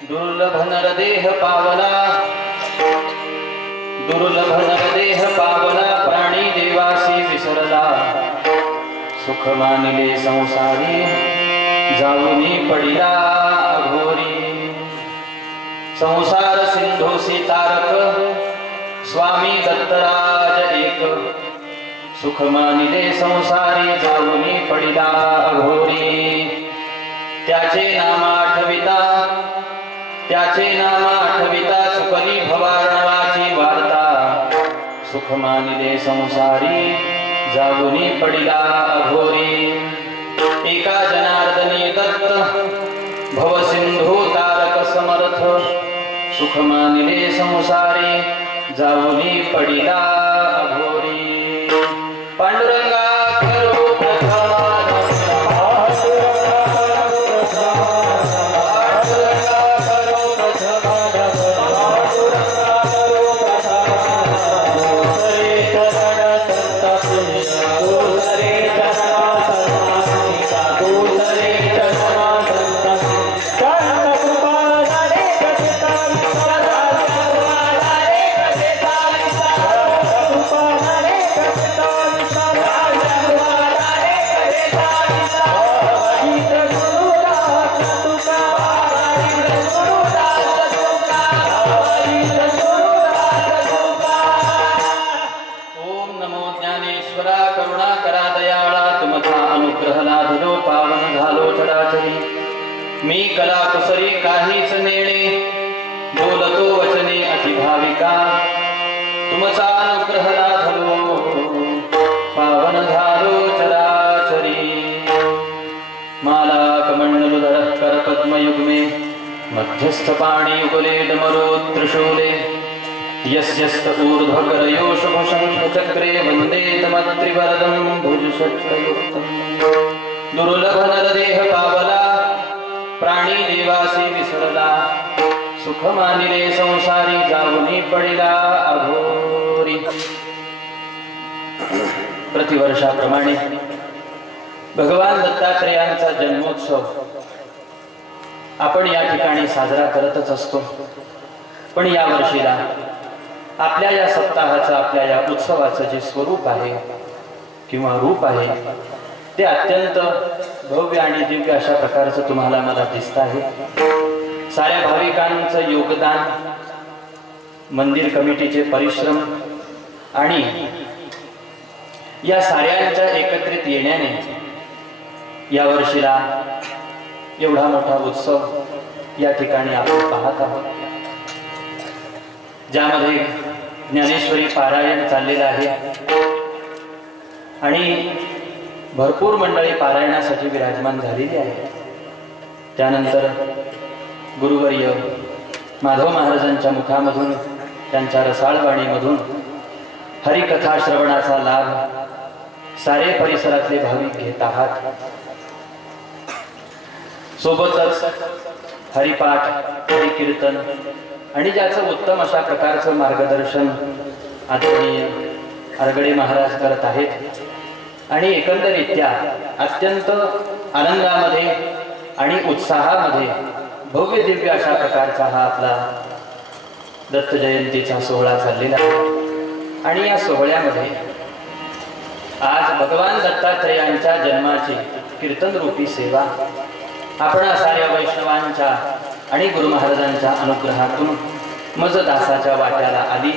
दुर्लभ नरदेह पावला, दुर्लभ नरदेह पावला, प्राणी देवासी विसरला, सुख मानिले संसारी, जाऊनी पडिला अघोरी। संसार सिंधूसी तारक, स्वामी दत्तराज एक, सुख मानिले संसारी, जाऊनी पडिला अघोरी। त्याचे नाम आठविता, त्याचे नाम आठविता, चुकली भवार्णवाची वार्ता, सुख मानिले संसारी, जागुनी पडिला अघोरी। एका जनार्दनी दत्त, भवसिंधू तारक समर्थ, सुख मानिले संसारी, जागुनी पडिला अघोरी। पांडुरंगा करो मी कला कुसरी काहीच नेणे, बोलतो वचने अतिभाविका, तुमचा अनुग्रह लाभलो, पावन झालो चराचरी। माला कमंडलुधर कर पद्मयुग्मे, मध्यस्थ पाणी युगले डमरो त्रिशूले, यस्यस्त ऊर्ध्वकरयो शुभशंख चक्रे, वंदे तमत्रिवरदं भुजषट्कयुक्तम्। दुर्लभ नरदेह पावला, प्राणी देवासी विसरला, सुख मानिले संसारी, जाऊनी पडिला अघोरी। प्रतिवर्षाप्रमाणे भगवान दत्तात्रेयांचा जन्मोत्सव आपण या ठिकाणी साजरा करतच असतो, पण या वर्षीला आपल्या या सप्ताहाचं, आपल्या या उत्सवाचं जे स्वरूप आहे किंवा रूप आहे ते अत्यंत भव्य आणि दिव्य अशा प्रकारचं तुम्हाला मला दिसत आहे। साऱ्या भाविकांचं योगदान, मंदिर कमिटीचे परिश्रम आणि या साऱ्यांच्या एकत्रित येण्याने या वर्षीला एवढा मोठा उत्सव या ठिकाणी आपण पाहत आहोत, ज्यामध्ये ज्ञानेश्वरी पारायण चाललेलं आहे आणि भरपूर मंडळी पारायणासाठी विराजमान झालेली आहे। त्यानंतर गुरुवर्य माधव महाराजांच्या मुखामधून, त्यांच्या रसाळवाणीमधून हरिकथा श्रवणाचा लाभ सारे परिसरातले भाविक घेत आहात। सोबतच हरिपाठ, हरिकीर्तन आणि ज्याचं उत्तम अशा प्रकारचं मार्गदर्शन आदरणीय अरगडे महाराज करत आहेत आणि एकंदरीत्या अत्यंत आनंदामध्ये आणि उत्साहामध्ये भव्य दिव्य अशा प्रकारचा हा आपला दत्त जयंतीचा सोहळा चाललेला आहे। आणि या सोहळ्यामध्ये आज भगवान दत्तात्रेयांच्या जन्माची कीर्तन रूपी सेवा आपण साऱ्या वैष्णवांच्या आणि गुरु महाराजांच्या अनुग्रहातून मजदासाच्या वाट्याला आली,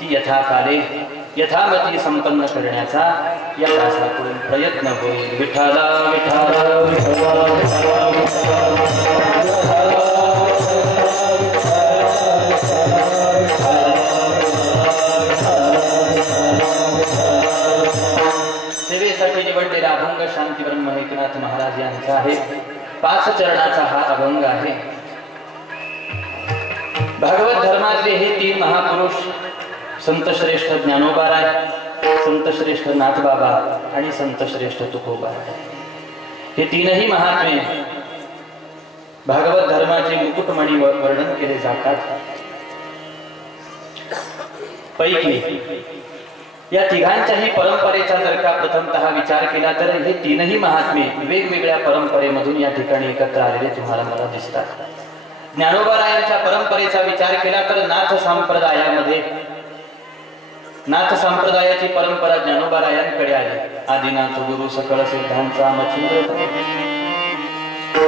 ती यथाकाले यथामती संपन्न करण्याचा या दासाकडून प्रयत्न होईल। विठ्ठला विठ्ठला सेवेसाठी निवडलेला अभंग शांती ब्रह्म एकनाथ महाराज यांचा आहे। 5 चरणाचा हा अभंग आहे। भागवत धर्मातले हे 3 महापुरुष संत श्रेष्ठ ज्ञानोबाराय, संत श्रेष्ठ नाथबाबा आणि संत श्रेष्ठ तुकोबा, हे 3ही महात्मे भागवत धर्माचे मुकुटमणी वर्णन केले जातात। पैकी या तिघांच्याही परंपरेचा जर का प्रथमतः विचार केला तर हे 3ही महात्मे वेगवेगळ्या परंपरेमधून या ठिकाणी एकत्र आलेले तुम्हाला मला दिसतात। ज्ञानोबारायांच्या परंपरेचा विचार केला तर नाथ संप्रदायामध्ये नाथ संप्रदायाची परंपरा ज्ञानोबारायांकडे आली. आदिनाथ गुरु सकळ सिद्धांचा मच्छिंद्र.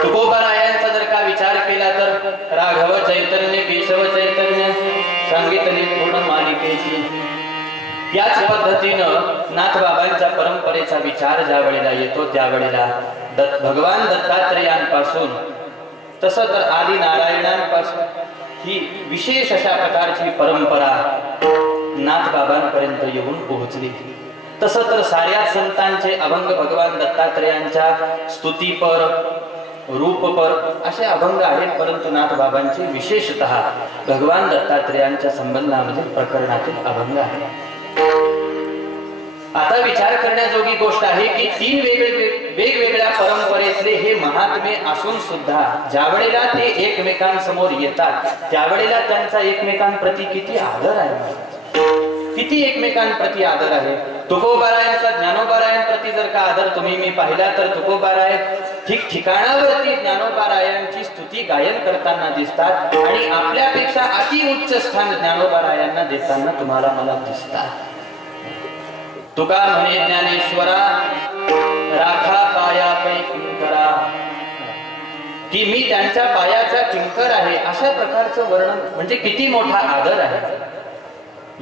तुकोबारायांचा जर का विचार केला तर राघव चैतन्य केशव चैतन्य सांगितले पूर्ण मालिकेची. याच पद्धतीनं नाथबाबांच्या परंपरेचा विचार ज्या वेळेला येतो त्यावेळेला भगवान दत्तात्रेयांपासून तसं तर आदि नारायणांपासून ही विशेष अशा प्रकारची परंपरा नाथबाबांपर्यंत येऊन पोहोचली. तसं तर साऱ्या संतांचे अभंग भगवान दत्तात्रेयांच्या स्तुतीपर रूपपर असे अभंग आहेत, परंतु नाथबाबांचे विशेषतः भगवान दत्तात्रेयांच्या संबंधामध्ये प्रकरणातील अभंग आहे. आता विचार करण्याजोगी गोष्ट आहे की तीन वेगवेगळ्या परंपरेतले हे महात्मे असून सुद्धा ज्या वेळेला ते एकमेकांसमोर येतात त्यावेळेला त्यांचा एकमेकांप्रती किती आदर आहे, किती एकमेकांप्रती आदर आहे. तुकोबारायांचा ज्ञानोबारायांप्रती जर का आदर तुम्ही मी पाहिला तर तुकोबाराय ठिकठिकाणावरती ज्ञानोबारायांची स्तुती गायन करताना दिसतात आणि आपल्यापेक्षा अति उच्च स्थान ज्ञानोबारायांना देताना तुम्हाला मला दिसतात. तुका म्हणे ज्ञानेश्वरा राखा पायापै किंकरा, की मी त्यांच्या पायाचा किंकर आहे अशा प्रकारचं वर्णन म्हणजे किती मोठा आदर आहे.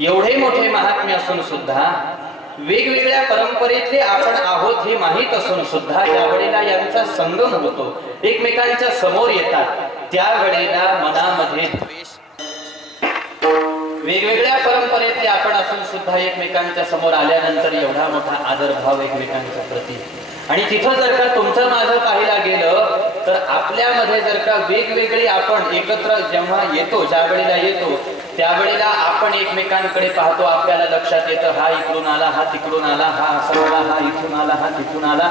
एवढे मोठे महात्म्य असून सुद्धा वेगवेगळ्या परंपरेतले आपण आहोत हे माहीत असून सुद्धा ज्यावेळेला यांचा संगम होतो एकमेकांच्या समोर येतात त्यावेळेला मनामध्ये वेगवेगळ्या परंपरेतले आपण असून सुद्धा एकमेकांच्या समोर आल्यानंतर एवढा मोठा आदरभाव एकमेकांच्या प्रती. आणि तिथं जर का तुमचं माझं पाहायला गेलं तर आपल्यामध्ये जर का वेगवेगळे आपण एकत्र जेव्हा येतो ज्या वेळेला येतो त्यावेळेला आपण एकमेकांकडे पाहतो. आपल्याला लक्षात येतं हा इकडून आला हा तिकडून आला हा असं आला हा इथून आला हा तिथून आला.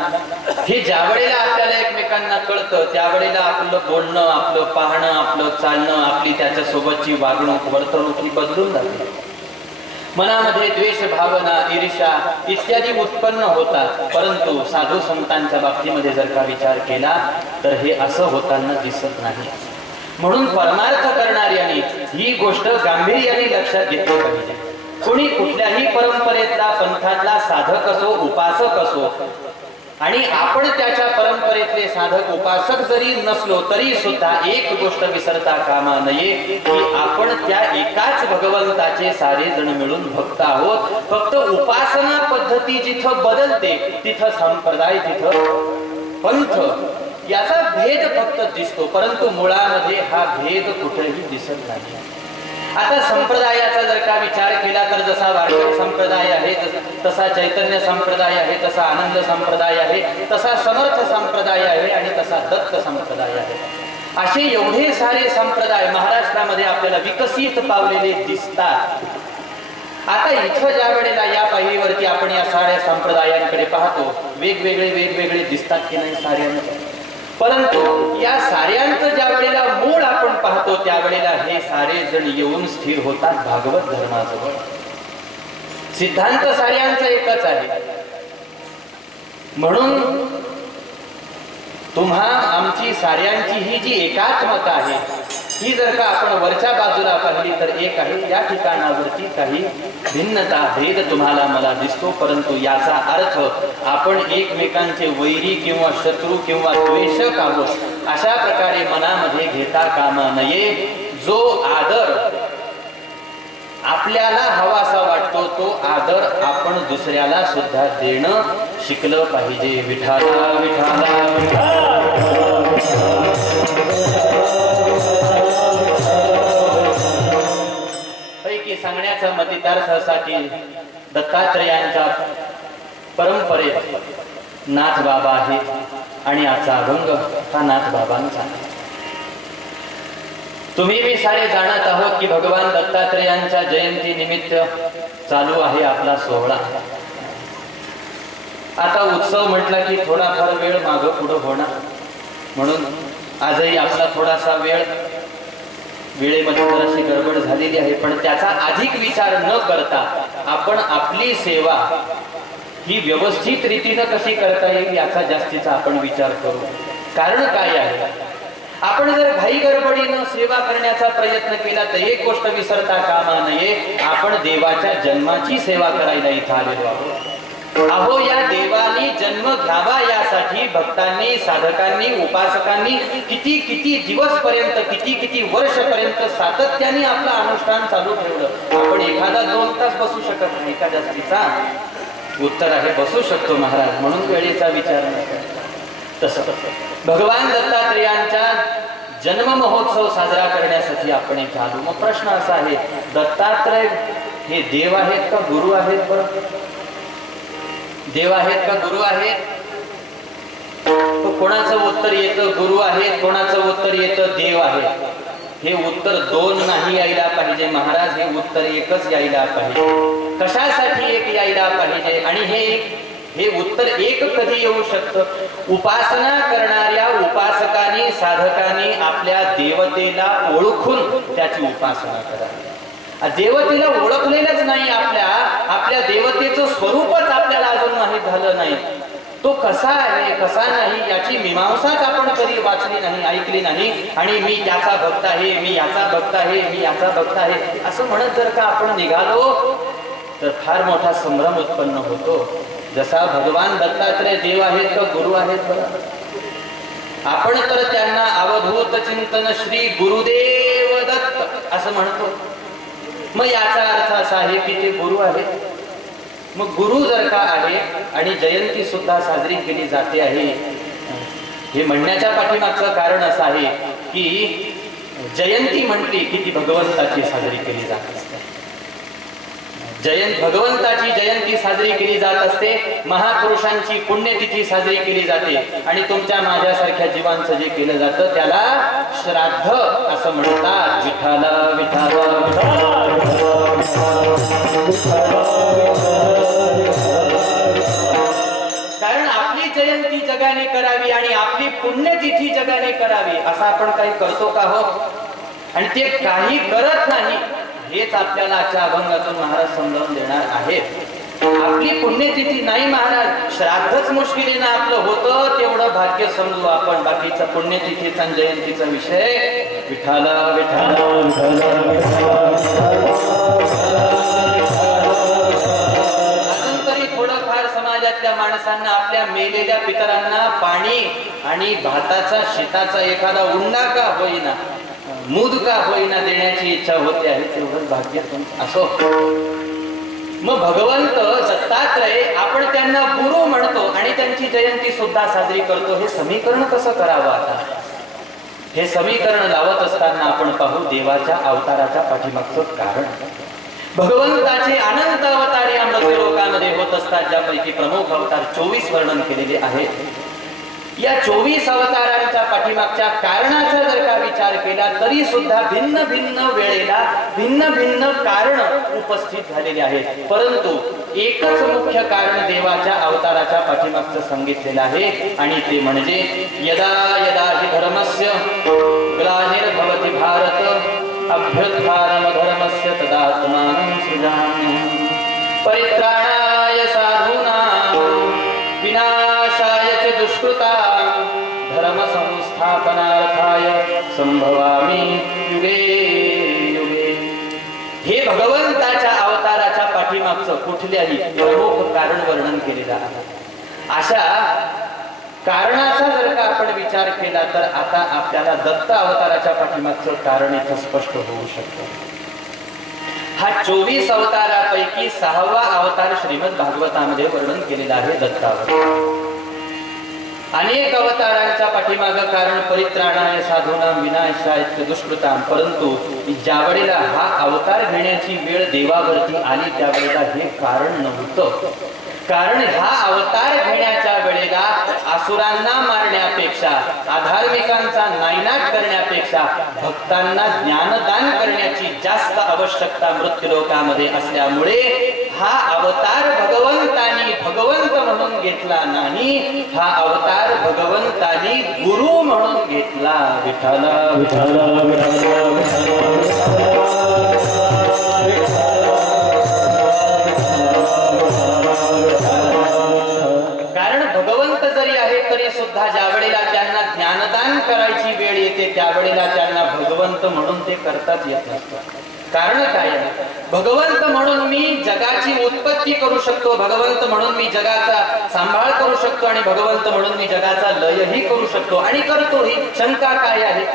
हे ज्या वेळेला आपल्याला एकमेकांना कळतं त्यावेळेला आपलं बोलणं आपलं पाहणं आपलं चालणं आपली त्याच्या सोबतची वागणूक वर्तणूक ही बदलून जाते. मनामध्ये द्वेष भावना ईर्ष्या इत्यादी उत्पन्न होतात. परंतु साधू संतांच्या बाबतीमध्ये जर का विचार केला तर हे असं होताना दिसत नाही. म्हणून परमार्थ करणाऱ्यांनी ही गोष्ट गांभीर्याने लक्षात घेतली पाहिजे. कोणी कुठल्याही परंपरेतला पंथातला साधक असो उपासक असो आणि आपण त्याच्या परंपरेतले साधक उपासक जरी नसलो तरी सुद्धा एक गोष्ट विसरता कामा नये की आपण त्या एकाच भगवंताचे सारे जण मिळून भक्त आहोत. फक्त उपासना पद्धती जिथं बदलते तिथं संप्रदाय तिथं पंथ याचा भेद फक्त दिसतो, परंतु मुळामध्ये हा भेद कुठेही दिसत नाही. आता संप्रदायाचा जर का विचार केला तर जसा वारकरी संप्रदाय आहे तसा चैतन्य संप्रदाय आहे तसा आनंद संप्रदाय आहे तसा समर्थ संप्रदाय आहे आणि तसा दत्त संप्रदाय आहे. असे एवढे सारे संप्रदाय महाराष्ट्रामध्ये आपल्याला विकसित पावलेले दिसतात. आता इथं ज्या वेळेला या पायरीवरती आपण या साऱ्या संप्रदायांकडे पाहतो वेगवेगळे दिसतात की नाही साऱ्यांना, परंतु या साऱ्यांचं ज्या वेळेला मूळ आपण पाहतो त्यावेळेला हे सारे जण येऊन स्थिर होतात भागवत धर्माजवळ. सिद्धांत साऱ्यांचा एकच आहे. म्हणून तुम्हा आमची साऱ्यांची ही जी एकात्मता आहे ही जर का आपण वरच्या बाजूला पाहिली तर एक आहे. या ठिकाणावरती काही भिन्नता भेद तुम्हाला मला दिसतो, परंतु याचा अर्थ आपण एकमेकांचे वैरी किंवा शत्रू किंवा द्वेषक आहोत अशा प्रकारे मनामध्ये घेता कामा नये. जो आदर आपल्याला हवासा वाटतो तो आदर आपण दुसऱ्याला सुद्धा देणं शिकलं पाहिजे. विठाला विठाला पैकी सांगण्याचा मतितार्थ असा की दत्तात्रेयांच्या परंपरेत नाथ बाबा आहेत आणि आजचा अभंग हा नाथ बाबांचा. तुम्ही मी सारे जाणत आहोत की भगवान दत्तात्रेयांच्या जयंती निमित्त चालू आहे आपला सोहळा. आता उत्सव म्हटला की थोडाफार वेळ मागं पुढं होणार, म्हणून आजही आपला थोडासा वेळेमध्ये जराशी गडबड झालेली आहे. पण त्याचा अधिक विचार न करता आपण आपली सेवा ही व्यवस्थित रीतीने कशी करता येईल याचा जास्तीचा आपण विचार करू. कारण काय आहे, आपण जर घाई गडबडी परीनं सेवा करण्याचा प्रयत्न केला तर एक गोष्ट विसरता कामा नये, आपण देवाच्या जन्माची सेवा करायला इथं आलेलो आहोत. अहो, या देवानी जन्म घ्यावा यासाठी भक्तांनी, साधकांनी, उपासकांनी किती किती दिवस पर्यंत, किती किती वर्ष पर्यंत सातत्याने आपलं अनुष्ठान चालू ठेवलं. आपण एखादा 2 तास बसू शकत नाही का जास्तीचा? उत्तर आहे बसू शकतो महाराज, म्हणून वेळेचा विचार नाही करता. तसं भगवान दत्तात्रेयांच्या जन्म महोत्सव साजरा करण्यासाठी आपण इथे आलो. मग प्रश्न असा आहे, दत्तात्रय हे देव आहेत का गुरु आहेत? बरं, देव आहेत का गुरु आहेत? कोणाचं उत्तर येतं गुरु आहेत, कोणाचं उत्तर येतं देव आहे. हे उत्तर 2 नाही यायला पाहिजे महाराज, हे उत्तर एकच यायला पाहिजे. कशासाठी एक यायला पाहिजे? आणि हे उत्तर एक कधी येऊ शकतं? उपासना करणाऱ्या उपासकांनी, साधकांनी आपल्या देवतेला ओळखून त्याची उपासना करावी. देवतेला ओळखलेलंच नाही, आपल्या देवतेचं स्वरूपच आपल्याला अजून माहीत झालं नाही. तो कसा आहे कसा नाही याची मीमांसाच आपण कधी वाचली नाही, ऐकली नाही. आणि मी याचा भक्त आहे, मी याचा भक्त आहे, मी याचा भक्त आहे असं म्हणत जर का आपण निघालो तर फार मोठा संभ्रम उत्पन्न होतो. जसा भगवान दत्तात्रय देव आहेत का गुरु आहेत? बरं, आपण तर त्यांना अवधूत चिंतन श्री गुरुदेव दत्त असं म्हणतो. मग याचा अर्थ असा आहे की ते गुरु आहेत. मग गुरु जर का आहे आणि जयंती सुद्धा साजरी केली जाते आहे, हे म्हणण्याच्या पाठीमागचं कारण असं आहे की जयंती म्हटली की ती भगवंताची साजरी केली जात असते. भगवंताची जयंती साजरी केली जात असते, महापुरुषांची पुण्यतिथी साजरी केली जाते. आणि तुमच्या माझ्यासारख्या जीवांचं जे केलं जातं त्याला श्राद्ध असं म्हणतात. विठाला विठाला कारण आपली जयंती जगाने करावी आणि आपली पुण्यतिथी जगाने करावी असं आपण काही करतो का हो? आणि ते काही करत नाही हेच आपल्याला आजच्या अभंगातून महाराज समजावून देणार आहेत. आपली पुण्यतिथी नाही महाराज, श्राद्धच मुश्किलीनं आपलं होतं तेवढं भाग्य समजू आपण. बाकीचा पुण्यतिथीचा जयंतीचा विषय विठाला विठाला अजून तरी थोडंफार समाजातल्या माणसांना आपल्या मेलेल्या पितरांना पाणी आणि भाताचा शेताचा एखादा उंडा का होईना, मूद का होईना देण्याची इच्छा होते आहे. तेवढंच भाग्य असो. मग भगवंत दत्तात्रय आपण त्यांना गुरु म्हणतो आणि त्यांची जयंती सुद्धा साजरी करतो. हे समीकरण कसं करावं? आता हे समीकरण लावत असताना आपण पाहू देवाच्या अवताराच्या पाठीमागचं कारण. भगवंताचे अनंत अवतार या मृत्यूलोकामध्ये होत असतात, ज्यापैकी प्रमुख अवतार 24 वर्णन केलेले आहेत. या 24 अवतारांच्या पाठीमागच्या कारणाचा जर का विचार केला तरी सुद्धा भिन्न भिन्न वेळेला भिन्न भिन्न कारण उपस्थित झालेले आहेत. परंतु एकच मुख्य कारण देवाच्या अवताराच्या पाठीमागचं सांगितलेलं आहे आणि ते म्हणजे यदा यदा हि धर्मस्य ग्लानिर्भवति भारत अभ्युत्थानम धर्मस्य तदात्मानं सृजाम्यहम् परित्राणाय साधूनां विनाशाय च दुष्कृतां धर्म संस्थापनार्थाय संभवामि युगे युगे. हे भगवंताच्या अवताराच्या पाठीमागचं कुठल्याही प्रमुख कारण वर्णन केलेलं आहे. अशा कारणाचा जर का आपण विचार केला तर आता आपल्याला दत्त अवताराच्या पाठीमागचं कारण इथं स्पष्ट होऊ शकतं. हा 24 अवतारापैकी 6वा अवतार श्रीमद भागवतामध्ये वर्णन केलेला आहे दत्तावतार. अनेक अवतारांच्या पाठीमागं कारण परित्राणाय साधूनां विनाशाय दुष्कृतां. परंतु ज्या वेळेला हा अवतार घेण्याची वेळ देवावरती आली त्यावेळेला हे कारण नव्हतं. कारण हा अवतार घेण्याच्या वेळेला असुरांना मारण्यापेक्षा, अधार्मिकांचा नायनाट करण्यापेक्षा भक्तांना ज्ञानदान करण्याची जास्त आवश्यकता मृत्यूलोकामध्ये असल्यामुळे हा अवतार भगवंतानी भगवंत म्हणून घेतला नाही, हा अवतार भगवंतानी गुरु म्हणून घेतला. विठ्ठला विठ्ठला विठ्ठला विठ्ठला. सुद्धा ज्या वेळेला त्यांना ज्ञानदान करायची वेळ येते त्यावेळेला त्यांना भगवंत भगवंत म्हणून ते करताच येत नसतं. कारण काय आहे? भगवंत म्हणून मी जगाची उत्पत्ती करू शकतो, भगवंत म्हणून मी जगाचा सांभाळ करू शकतो आणि भगवंत म्हणून मी जगाचा लयही करू शकतो आणि करतोही. शंका काय आहे?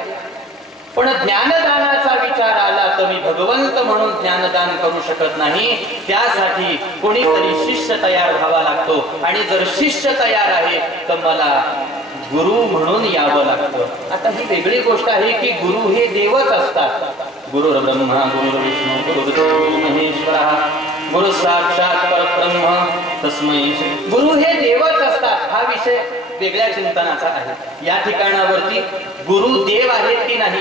पण ज्ञानदानाचा विचार आला तर मी भगवंत म्हणून ज्ञानदान करू शकत नाही. त्यासाठी कोणीतरी शिष्य तयार व्हावा लागतो आणि जर शिष्य तयार आहे तर मला गुरु म्हणून यावं लागतं. आता ही वेगळी गोष्ट आहे की गुरु हे देवच असतात. गुरुर् ब्रह्मा गुरुर्विष्णू गुरुर्देवो महेश्वरः गुरु साक्षात परब्रह्म तस्मै. गुरु हे देवच असतात. हा विषय वेगळ्या चिंतनाचा आहे. या ठिकाणावरती गुरु देव आहेत की नाही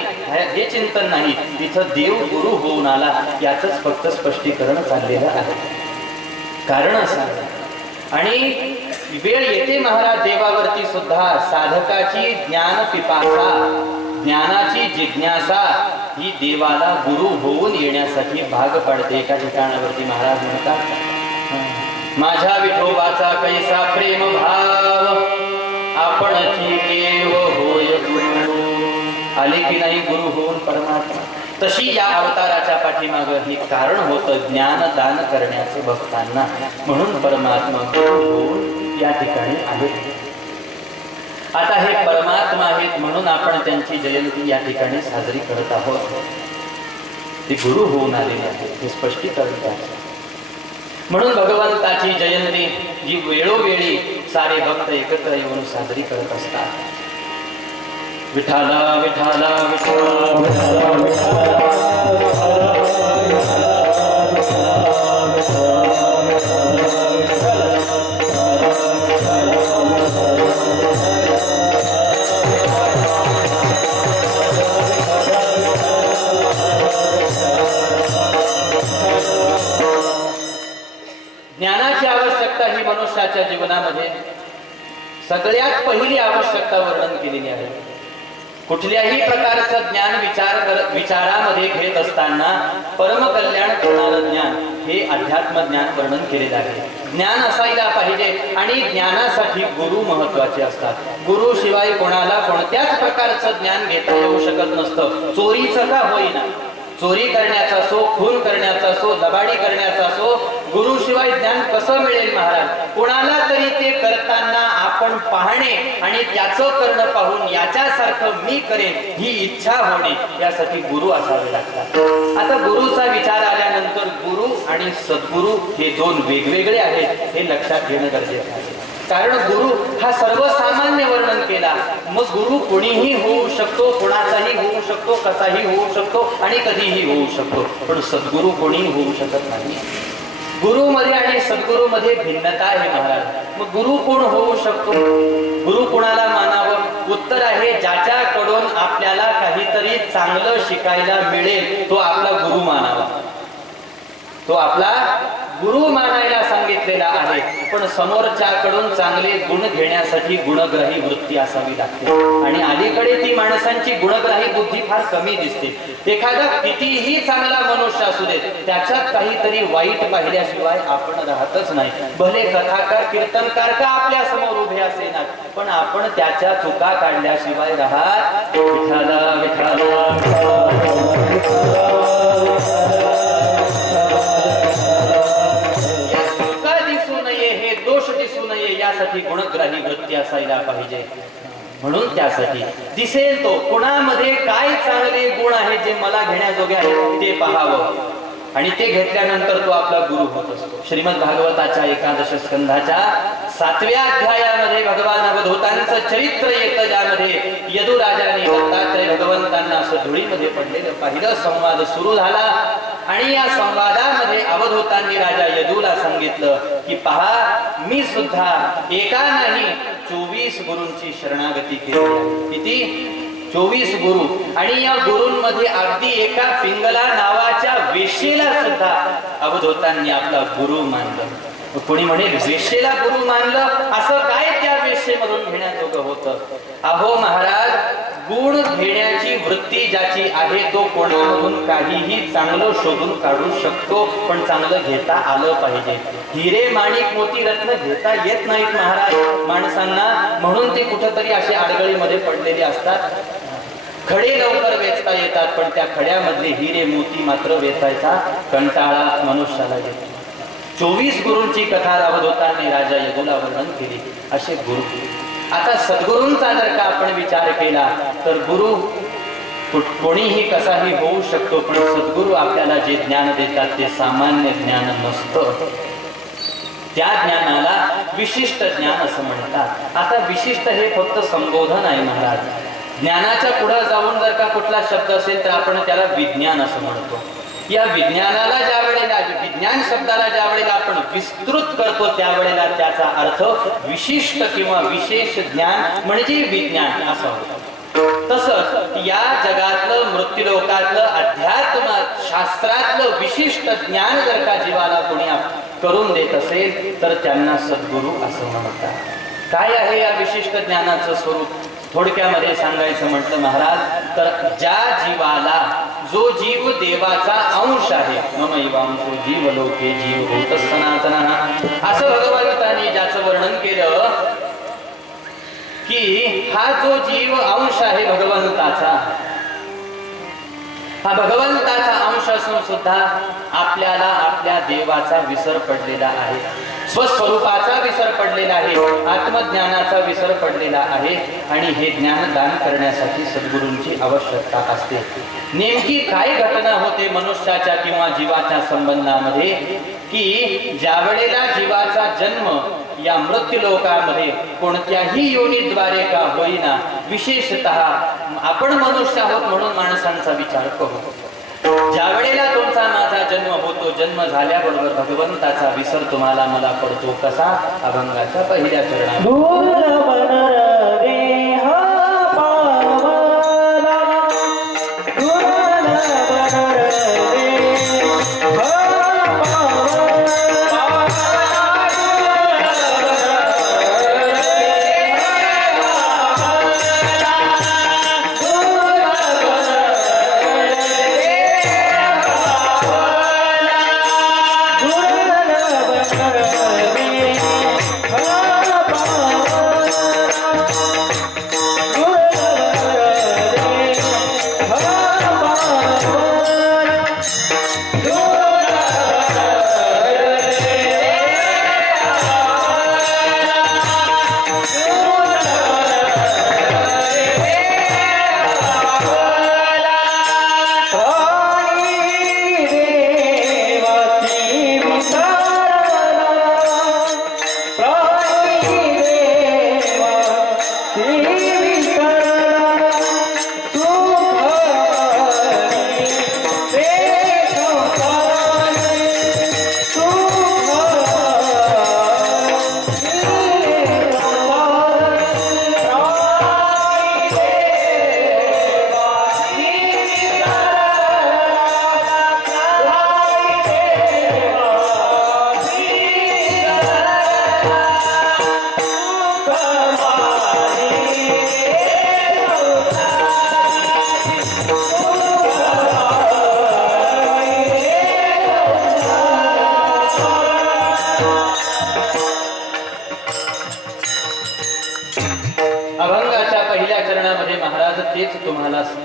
हे चिंतन नाही. तिथं देव गुरु होऊन आला याचंच फक्त स्पष्टीकरण चाललेलं आहे. कारण असं आणि वेळ येते महाराज देवावरती सुद्धा साधकाची ज्ञान पिपासा, ज्ञानाची जिज्ञासा ही देवाला गुरु होऊन येण्यासाठी भाग पडते. एका ठिकाणावरती महाराज म्हणतात, माझ्या विठोबाचा कैसा प्रेम भाव आपणची देव होय गुरु. आले की नाही गुरु होऊन परमात्मा. तशी या अवताराच्या पाठीमाग हे कारण होतं ज्ञानदान करण्याचे भक्तांना. म्हणून परमात्मा गुरु होऊन या ठिकाणी आहेत. आता हे परमात्मा आहेत म्हणून आपण त्यांची जयंती या ठिकाणी साजरी करत आहोत. ते गुरु होऊन आलेले आहेत हे स्पष्टीकरण आहे. म्हणून भगवंताची जयंती जी वेळोवेळी सारे भक्त एकत्र येऊन साजरी करत असतात. विठाला विठाला ज्ञानाची आवश्यकता ही मनुष्याच्या जीवनामध्ये सगळ्यात पहिली आवश्यकता वर्णन केलेली आहे. कुठल्याही प्रकारचं ज्ञान विचारामध्ये घेत असताना परमकल्याण करणारं ज्ञान हे अध्यात्म ज्ञान वर्णन केलेलं आहे. ज्ञान असायला पाहिजे आणि ज्ञानासाठी गुरु महत्वाचे असतात. गुरु शिवाय कोणाला कोणत्याच प्रकारचं ज्ञान घेता येऊ शकत नसतं. चोरीचं का होईना, चोरी करण्याचा असो, खून करण्याचा असो, लबाडी करण्याचा असो, गुरुशिवाय ज्ञान कसं मिळेल महाराज? कोणाला तरी ते करताना आपण पाहणे आणि त्याचं करणं पाहून याच्यासारखं मी करेन ही इच्छा होणे यासाठी गुरु असावे लागतात. आता गुरुचा विचार आल्यानंतर गुरु आणि सद्गुरु हे दोन वेगवेगळे आहेत हे लक्षात घेणं गरजेचं आहे. कारण गुरु हा सर्वसामान्य वर्णन केला. मग गुरु कोणीही होऊ शकतो, कोणाचाही होऊ शकतो, कसाही होऊ शकतो आणि कधीही होऊ शकतो. पण सद्गुरु कोणीही होऊ शकत नाही. गुरुमध्ये आणि सद्गुरूमध्ये भिन्नता आहे महाराज. मग गुरु कोण होऊ शकतो? गुरु कोणाला मानावं? उत्तर आहे ज्याच्याकडून आपल्याला काहीतरी चांगलं शिकायला मिळेल तो आपला गुरु मानावा. तो आपला गुरु मानायला सांगितलेला आहे. पण समोरच्याकडून चांगले गुण घेण्यासाठी गुणग्राही वृत्ती असावी लागते आणि अलीकडे ती माणसांची गुणग्राही बुद्धी फार कमी दिसते. एखादा कितीही चांगला मनुष्य असू दे त्याच्यात काहीतरी वाईट पाहिल्याशिवाय आपण राहतच नाही. भले कथाकार कीर्तनकार का आपल्या समोर उभे असेनात पण आपण त्याच्या चुका काढल्याशिवाय राहत विठाला विठाला यासाठी गुणग्राही वृत्ती असायला पाहिजे. म्हणून त्यासाठी दिसेल तो कोणामध्ये काय चांगले गुण आहेत जे मला घेण्याजोगे आहेत ते पाहावं आणि ते घेतल्यानंतर तो आपला गुरु होत असतो. श्रीमद भागवताच्या 11 स्कंधाच्या 7व्या अध्यायामध्ये भगवान अवधूतांचं चरित्र येतं ज्यामध्ये यदुराजाने दत्तात्रय भगवंतांना असं धुळीमध्ये पडलेलं पाहिलं. संवाद सुरू झाला आणि या संवादामध्ये अवधूतांनी राजा यदूला सांगितलं की पहा मी सुद्धा एका नाही 24 गुरूंची शरणागती केली. किती? 24 गुरु. आणि या गुरूंमध्ये अगदी एका पिंगला नावाच्या वेश्येला सुद्धा अवधूतांनी आपला गुरु मानलं. कोणी म्हणेल वेश्येला गुरु मानलं असं काय त्या वेश्येमधून घेण्याजोगं होतं? अहो महाराज, गुण घेण्याची वृत्ती ज्याची आहे तो कोणामधून काहीही चांगलं शोधून काढू शकतो. पण चांगलं घेता आलं पाहिजे. हिरे माणिक मोती रत्न घेता येत नाहीत महाराज माणसांना. म्हणून ते कुठेतरी असे आडगळीमध्ये पडलेले असतात. खडे लवकर वेचता येतात, पण त्या खड्यामधले हिरे मोती मात्र वेचायचा कंटाळा मनुष्याला येतो. 24 गुरूंची कथा अवधूतांनी राजा यदूला वर्णन केली. असे गुरु. आता सद्गुरूंचा जर का आपण विचार केला तर गुरु कोणीही कसाही होऊ शकतो, पण सद्गुरू आपल्याला जे ज्ञान देतात ते सामान्य ज्ञान नसतं. त्या ज्ञानाला विशिष्ट ज्ञान असं म्हणतात. आता विशिष्ट हे फक्त संबोधन आहे महाराज. ज्ञानाच्या पुढे जाऊन जर का कुठला शब्द असेल तर आपण त्याला विज्ञान असं म्हणतो. या विज्ञानाला ज्या वेळेला विज्ञान शब्दाला ज्या वेळेला आपण विस्तृत करतो त्यावेळेला त्याचा अर्थ विशिष्ट किंवा विशेष ज्ञान म्हणजे विज्ञान असं होतं. तसंच या जगातलं मृत्यूलोकातलं अध्यात्म शास्त्रातलं विशिष्ट ज्ञान जर का जीवाला कोणी करून देत असेल तर त्यांना सद्गुरू असं म्हणतात. काय आहे या विशिष्ट ज्ञानाचं स्वरूप? थोडक्यामध्ये सांगायचं म्हटलं महाराज तर ज्या जीवाला जो जीव देवाचा अंश आहे, ममैवांशो जीव लोके जीव भूत सनातनः, असं भगवंतांनी ज्याचं वर्णन केलं की हा जो जीव अंश आहे भगवंताचा, हा भगवंताचा अंश असून सुद्धा आपल्याला आपल्या देवाचा विसर पडलेला आहे, स्वस्वरूपाचा विसर पडलेला आहे, आत्मज्ञानाचा विसर पडलेला आहे. आणि हे ज्ञान दान करण्यासाठी सद्गुरूंची आवश्यकता असते. नेमकी काय घटना होते मनुष्याच्या किंवा जीवाच्या संबंधामध्ये की ज्या वेळेला जीवाचा जन्म या मृत्यूलोकामध्ये कोणत्याही योनीद्वारे का होईना, विशेषतः आपण मनुष्य आहोत म्हणून माणसांचा विचार करू, ज्या वेळेला तुमचा माझा जन्म होतो, जन्म झाल्याबरोबर भगवंताचा विसर तुम्हाला मला पडतो. कसा? अभंगाच्या पहिल्या चरणात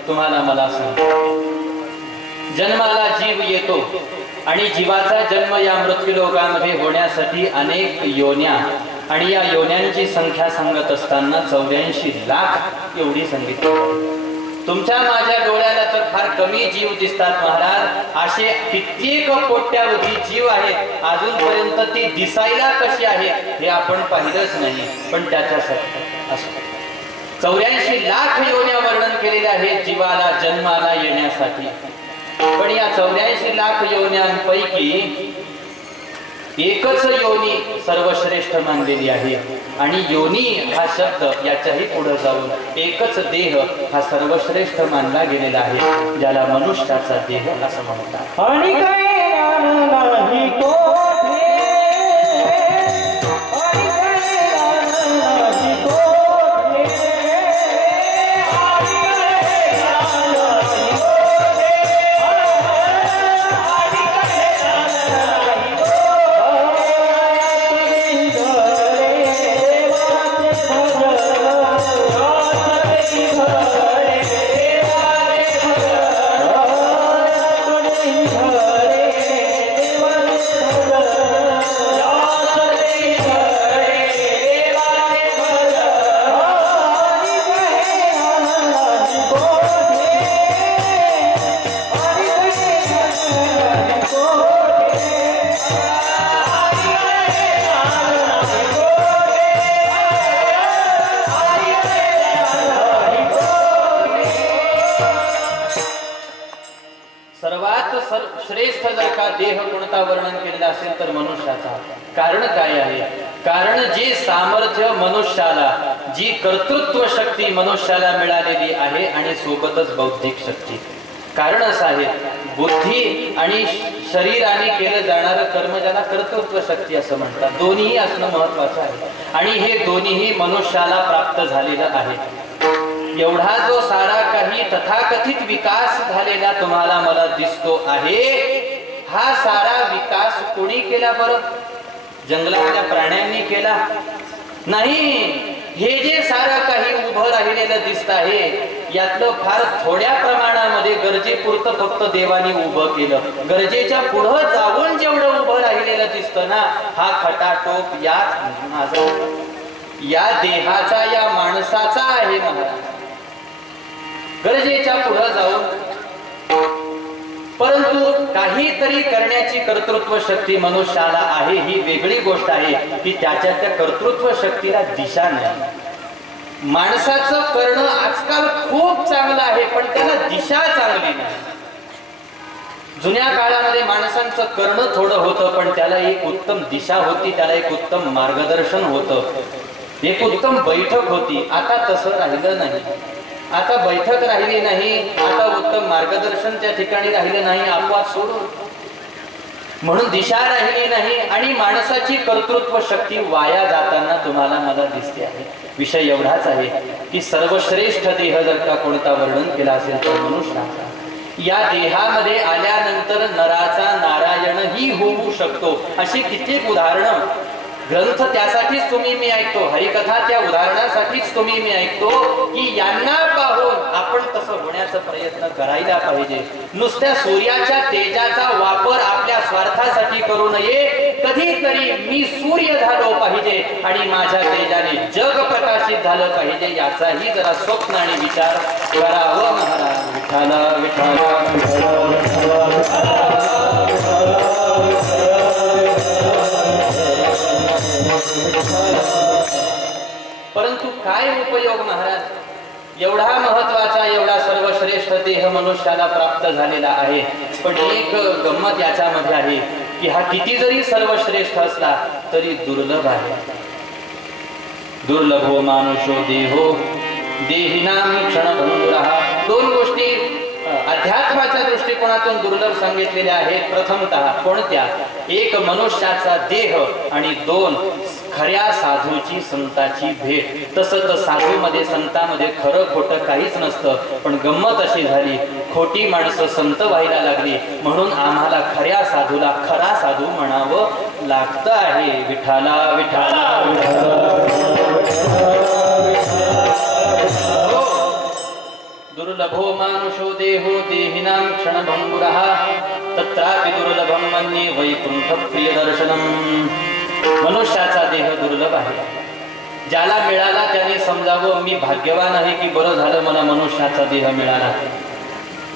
तुम्हाला मला सांगतो. जन्माला जीव येतो आणि जीवाचा जन्म या मृत्यूलोकामध्ये होण्यासाठी अनेक योन्या, आणि या योन्यांची संख्या सांगत असताना 84 लाख एवढी सांगितली. तुमच्या माझ्या डोळ्याला तर फार कमी जीव दिसतात महाराज. असे कित्येक कोट्यावधी जीव आहेत, अजूनपर्यंत ती दिसायला कशी आहे हे आपण पाहिलंच नाही, पण त्याच्यासाठी असं 84 लाख योन्या वर्णन केलेल्या आहेत जीवाला जन्माला येण्यासाठी. पण या 84 लाख योन्यांपैकी एकच योनी सर्वश्रेष्ठ मानलेली आहे. आणि योनी हा शब्द याच्याही पुढे जाऊन एकच देह हा सर्वश्रेष्ठ मानला गेलेला आहे, ज्याला मनुष्याचा देह असं म्हणतात. आणि सर्वात श्रेष्ठ जर का देह कोणता वर्णन केलेला असेल तर मनुष्याचा. कारण काय आहे? कारण जे सामर्थ्य मनुष्याला, जी कर्तृत्व शक्ती मनुष्याला मिळालेली आहे आणि सोबतच बौद्धिक शक्ती. कारण असं आहे, बुद्धी आणि शरीराने केलं जाणारं कर्म ज्याला कर्तृत्व शक्ती असं म्हणतात, दोन्ही असणं महत्वाचं आहे. आणि हे दोन्हीही मनुष्याला प्राप्त झालेलं आहे. एवढा जो सारा काही तथाकथित विकास झालेला तुम्हाला मला दिसतो आहे, हा सारा विकास कोणी केला बरं? जंगलातल्या प्राण्यांनी केला नाही. हे जे सारं काही उभं राहिलेलं दिसत आहे, यातलं फार थोड्या प्रमाणामध्ये गरजेपुरतं फक्त देवानी उभं केलं. गरजेच्या पुढं जाऊन जेवढं उभं राहिलेलं दिसतं ना, हा खटाटोप या देहाचा, या माणसाचा आहे महाराज. गरजेच्या पुढं जाऊन, परंतु काहीतरी करण्याची कर्तृत्व शक्ती मनुष्याला आहे. ही वेगळी गोष्ट आहे की त्याच्या त्या कर्तृत्व शक्तीला दिशा नाही. माणसाचं करणं आजकाल खूप चांगलं आहे, पण त्याला दिशा चांगली नाही. जुन्या काळामध्ये माणसांचं करणं थोडं होतं, पण त्याला एक उत्तम दिशा होती, त्याला एक उत्तम मार्गदर्शन होतं, एक उत्तम बैठक होती. आता तसं राहिलं नाही. आता बैठक राहिली नाही, आता उत्तम मार्गदर्शन त्या ठिकाणी राहिलं नाही, अपवाद सोडून. म्हणून दिशा राहिली नाही आणि माणसाची कर्तृत्व शक्ती वाया जाताना तुम्हाला मला दिसते आहे. विषय एवढाच आहे की सर्वश्रेष्ठ देह जर का कोणता वर्णन केला असेल तर मनुष्याचा. या देहामध्ये आल्यानंतर नराचा नारायणही होऊ शकतो. अशी कित्येक उदाहरणं ग्रंथ त्यासाठीच तुम्ही मी ऐकतो, हरिकथा त्या उदाहरणासाठीच तुम्ही मी ऐकतो की यांना पाहून आपण तसं होण्याचा प्रयत्न करायला पाहिजे. नुसत्या सूर्याच्या तेजाचा वापर आपल्या स्वार्थासाठी करू नये. कधीतरी मी सूर्य झालो पाहिजे आणि माझ्या तेजाने जग प्रकाशित झालं पाहिजे, याचाही जरा स्वप्न आणि विचार करावं महाराज. विठ्ठल विठ्ठल परंतु काय उपयोग महाराज? एवढा महत्वाचा, एवढा सर्वश्रेष्ठ देह मनुष्याला प्राप्त झालेला आहे, पण एक गंमत याच्यामध्ये आहे की हा किती जरी सर्वश्रेष्ठ असला तरी दुर्लभ आहे. दुर्लभो मानुषो देहो देहिनां क्षणभंगुरः. दोन गोष्टी अध्यात्माच्या दृष्टिकोनातून दुर्लभ सांगितलेल्या आहेत. प्रथमतः कोणत्या? एक मनुष्याचा देह आणि दोन खऱ्या साधूची, संताची भेट. तसं तर साधूमध्ये, संतामध्ये खरं खोटं काहीच नसतं, पण गंमत अशी झाली, खोटी माणसं संत व्हायला लागली, म्हणून आम्हाला खऱ्या साधूला खरा साधू म्हणावं लागतं आहे. विठाला विठाला दुर्लभो मानुषो देहो देहिनां क्षणभंगुरः तत्रापि दुर्लभं मन्ये वैकुंठ प्रिय दर्शनम. मनुष्याचा देह दुर्लभ आहे. ज्याला मिळाला त्याने समजावं मी भाग्यवान आहे की बरं झालं मला मनुष्याचा देह मिळाला.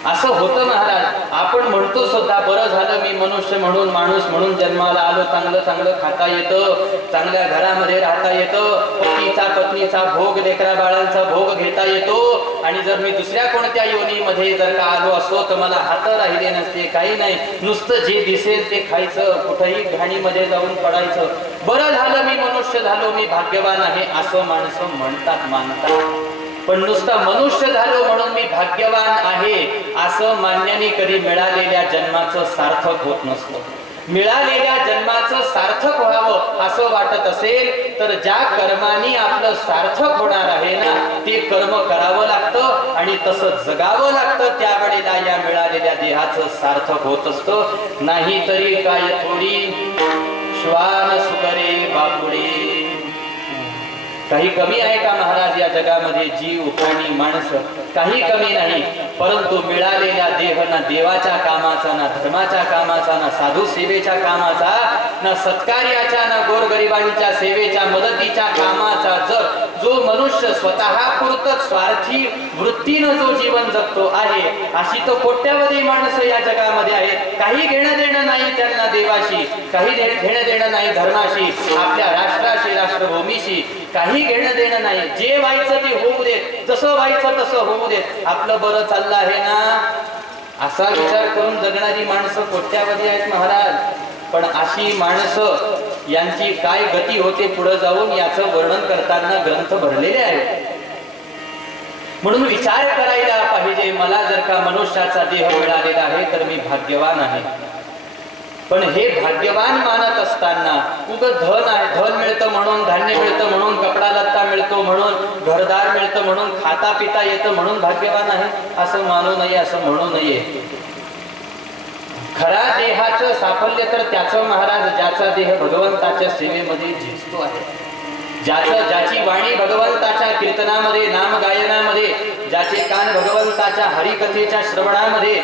असं होतं महाराज. आपण म्हणतो सुद्धा बरं झालं मी मनुष्य म्हणून, माणूस म्हणून जन्माला आलो, चांगलं चांगलं खाता येतं, चांगल्या घरामध्ये राहता येतं, पत्नीचा भोग, लेकरा बाळांचा भोग घेता येतो. आणि जर मी दुसऱ्या कोणत्या योनीमध्ये जर का आलो असतो तर मला हात राहिले नसते, काही नाही, नुसतं जे दिसेल ते खायचं, कुठेही घाणीमध्ये जाऊन पडायचं. बरं झालं मी मनुष्य झालो, मी भाग्यवान आहे, असं माणसं म्हणतात, मानतात. पण नुसता मनुष्य झालो म्हणून मी भाग्यवान आहे असं मान्याने कधी मिळालेल्या जन्माचं सार्थक होत नसतं. मिळालेल्या जन्माचं सार्थक व्हावं असं वाटत असेल तर ज्या कर्माने आपलं सार्थक होणार आहे ना, ते कर्म करावं लागतं आणि तसं जगावं लागतं. त्यावेळेला या मिळालेल्या देहाचं सार्थक होत असतं. नाहीतरी काय थोडी श्वान सुकरे बापुडे. काही कमी आहे का महाराज या जगामध्ये? जीव प्राणी माणसं काही कमी नाही. परंतु मिळालेल्या देह ना देवाच्या कामाचा, ना धर्माच्या कामाचा, ना साधू सेवेच्या कामाचा, ना सत्कार्याच्या, ना गोरगरिबांच्या सेवेच्या, मदतीच्या कामाचा जर जो मनुष्य स्वतः पुरतं स्वार्थी वृत्तीनं जो जीवन जगतो आहे, अशी तो कोट्यावधी माणसं या जगामध्ये आहेत. काही घेणं देणं नाही त्यांना देवाशी, काही घेणं देणं नाही धर्माशी, आपल्या राष्ट्राशी, राष्ट्रभूमीशी काही घेणं देणं नाही. जे व्हायचं ते होऊ देत, जसं व्हायचं तसं होऊ देत, आपलं बरं चाललं आहे ना. असा विचार करून जगणारी माणसं कोट्यावधी आहेत महाराज. पण अशी माणसं यांची काय गती होते पुढे जाऊन याचं वर्णन करताना ग्रंथ भरलेले आहेत. म्हणून विचार करायला पाहिजे, मला जर का मनुष्याचा देह मिळालेला आहे तर मी भाग्यवान आहे. पण हे भाग्यवान मानत असताना उगाच धन आहे, धन मिळतं म्हणून, धान्य मिळतं म्हणून, कपडा लत्ता मिळतो म्हणून, घरदार मिळतं म्हणून, खाता पिता येतं म्हणून भाग्यवान आहे असं मानू नये, असं म्हणू नये. खरा देहाचं साफल्य तर त्याचं महाराज ज्याचा देह भगवंताच्या सेवेमध्ये झिजतो आहे, ज्याची वाणी भगवंताच्या कीर्तनामध्ये, नाम गायनामध्ये, ज्याचे कान भगवंताच्या हरिकथेच्या श्रवणामध्ये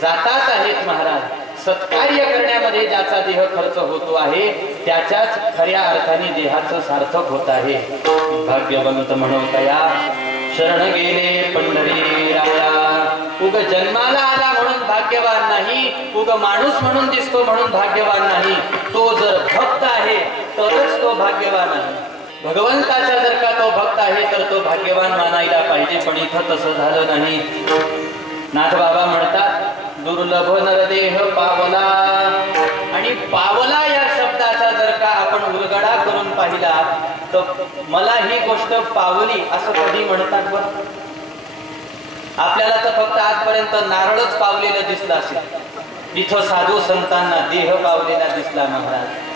जातात आहेत महाराज, सत्कार्य करण्यामध्ये ज्याचा देह खर्च होतो आहे त्याच्याच खऱ्या अर्थाने देहाचं सार्थक होत आहे. भाग्यवंत म्हणून कया शरण गेले पंढरी राया. उग जन्माला आला म्हणून भाग्यवान नाही, उग माणूस म्हणून दिसतो म्हणून भाग्यवान नाही. तो जर भक्त आहे तरच तो भाग्यवान आहे. भगवंताचा जर का तो भक्त आहे तर तो भाग्यवान मानायला पाहिजे. पण इथं तसं झालं नाही. नाथबाबा म्हणतात दुर्लभ नरदेह पावला. आणि पावला या शब्दाचा जर का आपण उलगडा करून पाहिला तर मला ही गोष्ट पावली असं कधी म्हणतात बरं? आपल्याला तर फक्त आजपर्यंत नारळच पावलेलं दिसलं असेल. इथं साधू संतांना देह पावलेला दिसला महाराज.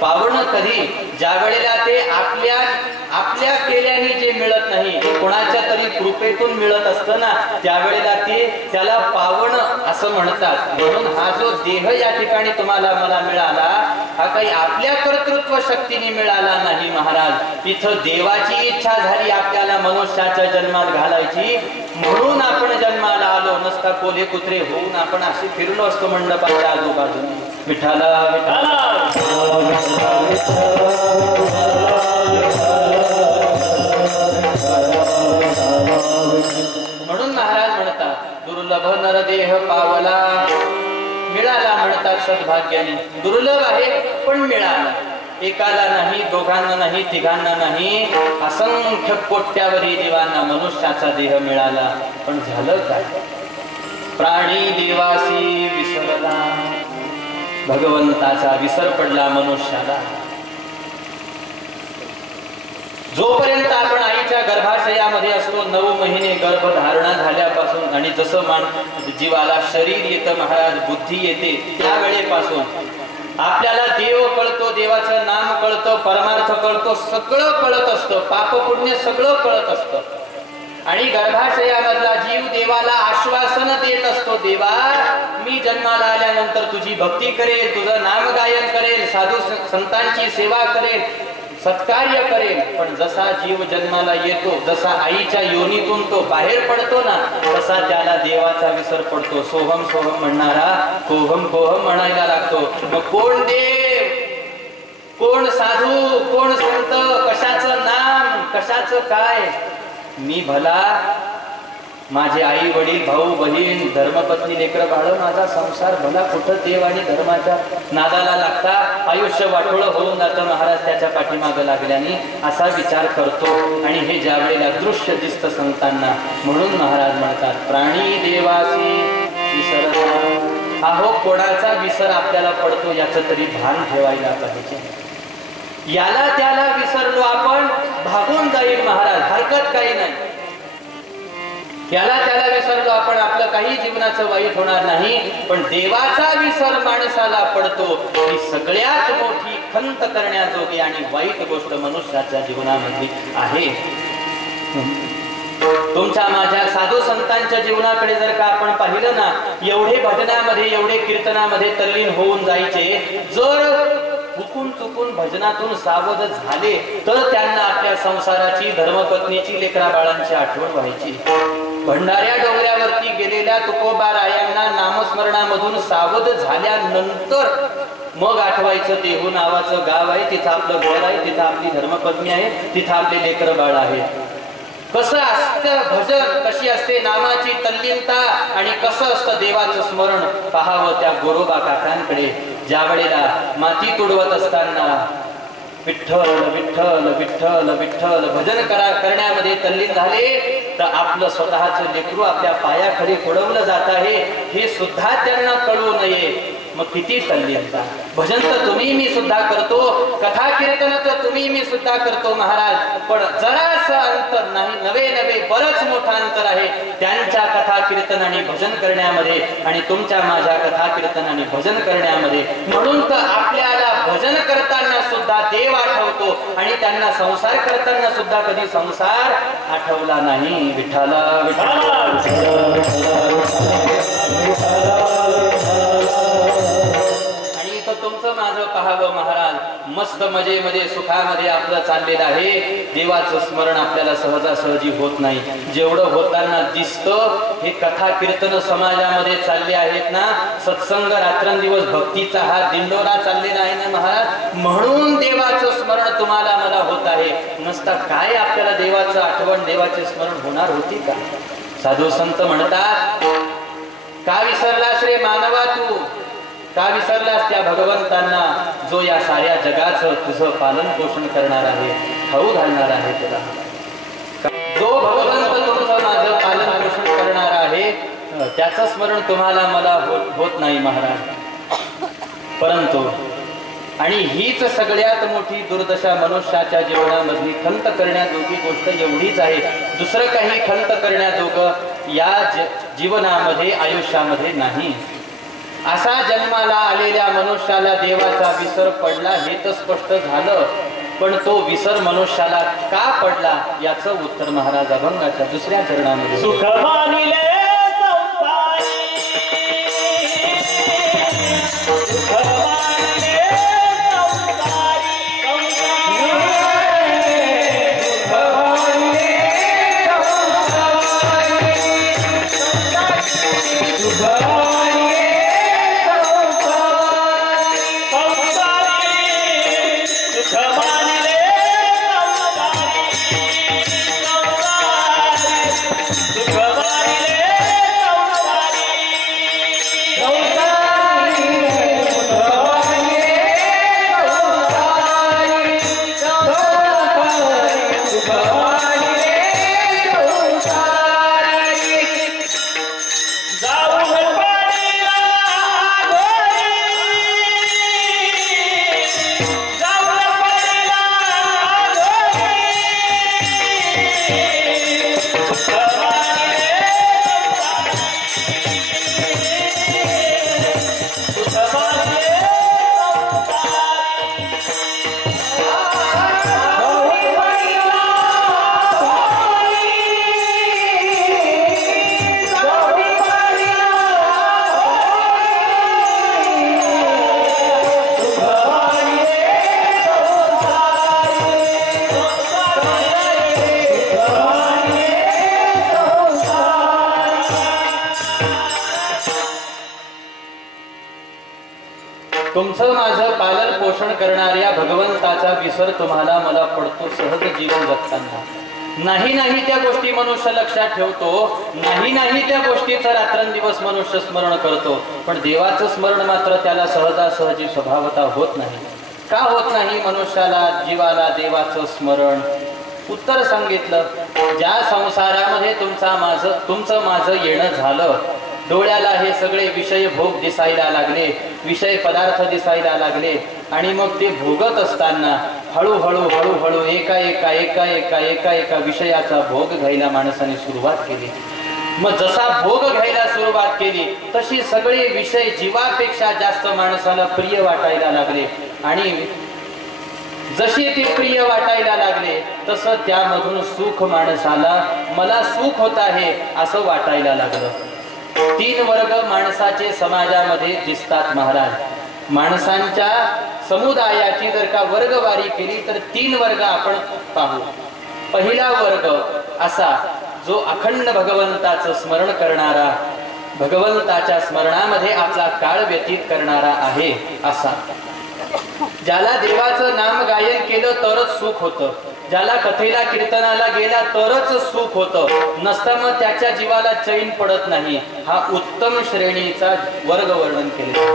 पावणं कधी? ज्या वेळेला ते आपल्या केल्याने जे मिळत नाही, कोणाच्या तरी कृपेतून मिळत असतं ना, त्यावेळेला ते त्याला पावणं असं म्हणतात. म्हणून हा जो देह या ठिकाणी तुम्हाला मला मिळाला हा काही आपल्या कर्तृत्व शक्तीने मिळाला नाही महाराज. इथं देवाची इच्छा झाली आपल्याला मनुष्याच्या जन्मात घालायची, म्हणून आपण जन्माला आलो. नसता कोले कुत्रे होऊन आपण असे फिरलो असतो मंडपाच्या आजूबाजूने. विठाला विठाला म्हणून महाराज म्हणतात दुर्लभ नरदेह पावला. मिळाला म्हणतात सद्भाग्याने. दुर्लभ आहे पण मिळाला. एकाला नाही, दोघांना नाही, तिघांना नाही, असंख्य कोट्यावधी देवांना मनुष्याचा देह मिळाला. पण झालं काय? प्राणी देवासी विसरला. भगवंताचा विसर पडला मनुष्याला. जोपर्यंत आपण आईच्या गर्भाशयामध्ये असतो, 9 महिने गर्भधारणा झाल्यापासून, आणि जसं जीवाला शरीर येतं महाराज, बुद्धी येते, त्यावेळेपासून आपल्याला देव कळतो, देवाचं नाम कळतं, परमार्थ कळतो, सगळं कळत असतं, पाप पुण्य सगळं कळत असतं. आणि गर्भाशयामधला जीव देवाला आश्वासन देत असतो, देवा मी जन्माला आल्यानंतर तुझी भक्ती करेल, तुझं नामगायन करेल, साधू संतांची सेवा करेल, सत्कार्य करेल. पण जसा जीव जन्माला येतो, जसा आईच्या योनीतून तो बाहेर पडतो ना, तसा त्याला देवाचा विसर पडतो. सोहम सोहम म्हणणारा कोहम कोहम म्हणायला लागतो. मग कोण देव, कोण साधू, कोण संत, कशाचं नाम, कशाचं काय? मी भला, माझे आई वडील, भाऊ बहीण, धर्मपत्नी, लेकर बाळ, माझा संसार भला कुठं देव आणि धर्माच्या नादाला लागता आयुष्य वाटोळं होऊन जातं महाराज त्याच्या पाठीमागं लागल्याने, असा विचार करतो. आणि हे ज्या वेळेला दृश्य दिसतं संतांना, म्हणून महाराज म्हणतात प्राणी देवासी विसरला. अहो कोणाचा विसर आपल्याला पडतो याचं तरी भान ठेवायला पाहिजे. याला त्याला विसरलो आपण, भागून जाईल महाराज, हरकत काही नाही. याला त्याला विसरलो आपण, आपलं काही जीवनाचं वाईट होणार नाही. पण देवाचा विसर माणसाला पडतो, ही सगळ्यात मोठी खंत करण्याजोगी आणि वाईट गोष्ट मनुष्याच्या जीवनामध्ये आहे. तुमच्या माझ्या साधू संतांच्या जीवनाकडे जर का आपण पाहिलं ना, एवढे भजनामध्ये, एवढे कीर्तनामध्ये तल्लीन होऊन जायचे. जर हुकून चुकून भजनातून सावध झाले तर त्यांना आपल्या संसाराची, धर्मपत्नीची, लेकरा बाळांची आठवण व्हायची. भंडाऱ्या डोंगरावरती गेलेल्या तुकोबारायांना नामस्मरणामधून सावध झाल्यानंतर मग आठवायचं देहू नावाचं गाव आहे, तिथं आपलं घर आहे, तिथं आपली धर्मपत्नी आहे, तिथं आपले लेकर बाळ आहे. कसं असतं भजन, कशी असते नामाची तल्लीनता, आणि कसं असतं देवाचं स्मरण पाहावं त्या गोरोबा काकांकडे. ज्या वेळेला माती तुडवत असताना विठ्ठल विठ्ठल विठ्ठल विठ्ठल भजन करण्यामध्ये तल्लीन झाले तर आपलं स्वतःचं लेकरू आपल्या पायाखाली पडवलं जात आहे हे सुद्धा त्यांना कळू नये. मग किती तल्लीनता. भजन तर तुम्ही मी सुद्धा करतो, कथा कीर्तन तर तुम्ही मी सुद्धा करतो महाराज, पण जरासं अंतर नाही, नवे बरंच मोठं अंतर आहे त्यांच्या कथा कीर्तन आणि भजन करण्यामध्ये आणि तुमच्या माझ्या कथा कीर्तन आणि भजन करण्यामध्ये. म्हणून तर आपल्याला भजन करताना सुद्धा देव आठवतो आणि त्यांना संसार करताना सुद्धा कधी संसार आठवला नाही. विठ्ठला तुमचं माझं पाहावं महाराज. मस्त मजेमध्ये सुखामध्ये आपलं चाललेलं आहे. देवाचं स्मरण आपल्याला सहजासहजी होत नाही. जेवढं होताना दिसतं हे कथा कीर्तन समाजामध्ये चालले आहेत ना, सत्संग रात्रंदिवस भक्तीचा हा दिंडोरा चाललेला आहे ना महाराज. म्हणून देवाचं स्मरण तुम्हाला मला होत आहे. नसता काय आपल्याला देवाचं आठवण देवाचे स्मरण होणार होती का? साधू संत म्हणतात, का विसरलास रे मानवा तू, का विसरलास त्या भगवंतांना जो या साऱ्या जगाचं तुझं पालन पोषण करणार आहे, खाऊ घालणार आहे तुला. जो भगवंत तुमचं माझं पालन पोषण करणार आहे त्याचं स्मरण तुम्हाला मला होत नाही महाराज. परंतु आणि हीच सगळ्यात मोठी दुर्दशा मनुष्याच्या जीवनामधली खंत करण्याजोगी गोष्ट एवढीच आहे. दुसरं काही खंत करण्याजोगं या जीवनामध्ये आयुष्यामध्ये नाही. असा जन्माला आलेल्या मनुष्याला देवाचा विसर पडला हे तर स्पष्ट झालं, पण तो विसर मनुष्याला का पडला याचं उत्तर महाराज अभंगाच्या दुसऱ्या चरणामध्ये. सुख मानिले तुमचं माझं पालन पोषण करणाऱ्या भगवंताचा विसर तुम्हाला मला पडतो सहज जीवन जगताना. नाही त्या गोष्टी मनुष्य लक्षात ठेवतो, नाही त्या गोष्टीचं रात्रंदिवस मनुष्य स्मरण करतो, पण देवाचं स्मरण मात्र त्याला सहजासहजी स्वभावता होत नाही. का होत नाही मनुष्याला जीवाला देवाचं स्मरण? उत्तर सांगितलं. ज्या संसारामध्ये तुमचं माझं येणं झालं, डोळ्याला हे सगळे विषय भोग दिसायला लागले, विषय पदार्थ दिसायला लागले आणि मग ते भोगत असताना हळूहळू एका विषयाचा भोग घ्यायला माणसाने सुरुवात केली. मग जसा भोग घ्यायला सुरुवात केली तशी सगळे विषय जीवापेक्षा जास्त माणसाला प्रिय वाटायला लागले आणि जशी ते प्रिय वाटायला लागले तसं त्यामधून सुख माणसाला मला सुख होत आहे असं वाटायला लागलं. 3 वर्ग माणसाचे समाजामध्ये दिसतात महाराज. माणसांच्या समुदायाची जर का वर्गवारी केली तर 3 वर्ग आपण पाहू. पहिला वर्ग असा जो अखंड भगवंताचं स्मरण करणारा, भगवंताच्या स्मरणामध्ये आपला काळ व्यतीत करणारा आहे असा. ज्याला देवाचं नाम गायन केलं तरच सुख होतं, ज्याला कथेला कीर्तनाला गेला तरच सुख होतं, नसता मग त्याच्या जीवाला चैन पडत नाही. हा उत्तम श्रेणीचा वर्ग वर्णन केले.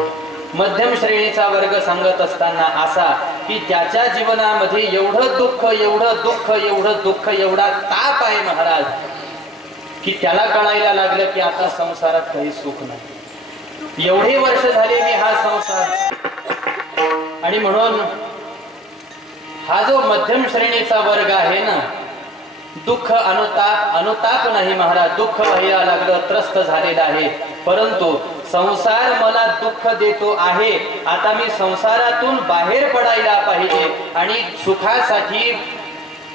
मध्यम श्रेणीचा वर्ग सांगत असताना असा की त्याच्या जीवनामध्ये एवढं दुःख एवढं दुःख एवढं दुःख एवढा ताप आहे महाराज की त्याला कळायला लागलं की आता संसारात काही सुख नाही. एवढे वर्ष झाले मी हा संसार, आणि म्हणून हा जो मध्यम श्रेणीचा वर्ग आहे ना, दुःख अनुताप नाही महाराज, दुःख व्हायला लागलं, त्रस्त झालेला आहे. परंतु संसार मला दुःख देतो आहे, आता मी संसारातून बाहेर पडायला पाहिजे आणि सुखासाठी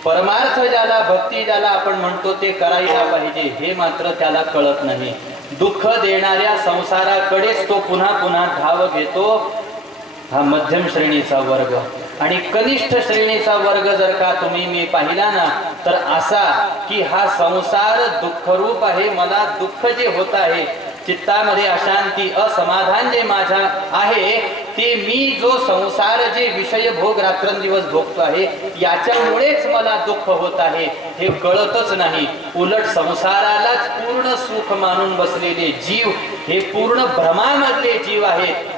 परमार्थ ज्याला, भक्ती ज्याला आपण म्हणतो ते करायला पाहिजे, हे मात्र त्याला कळत नाही. दुःख देणाऱ्या संसाराकडेच तो पुन्हा पुन्हा धाव घेतो, हा मध्यम श्रेणीचा वर्ग. आणि कनिष्ठ श्रेणीचा वर्ग जर का तुम्ही मी पाहिला ना, तर असा की हा संसार दुःखरूप आहे, मला दुःख जे होत आहे, चित्तामध्ये अशांती असमाधान जे माझ्या आहे, ते मी जो संसार जे विषय भोग रात्रंदिवस भोगतो आहे याच्यामुळेच मला दुःख होत आहे, हे कळतच नाही. उलट संसारालाच पूर्ण सुख मानून बसलेले जीव हे पूर्ण भ्रमामधले जीव आहेत.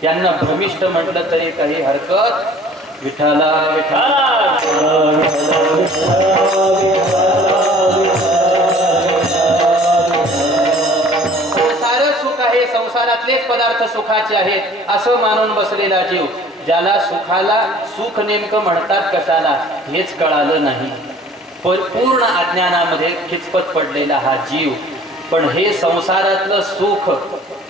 त्यांना भ्रमिष्ठ म्हटलं तरी काही हरकत. विठ्ठला विठ्ठला संसार सुख आहे, संसारातलेच पदार्थ सुखाचे आहेत असं मानून बसलेला जीव, ज्याला सुखाला सुख नेमकं म्हणतात कशाला हेच कळालं नाही, पूर्ण अज्ञानामध्ये खिचपत पडलेला हा जीव. पण हे संसारातलं सुख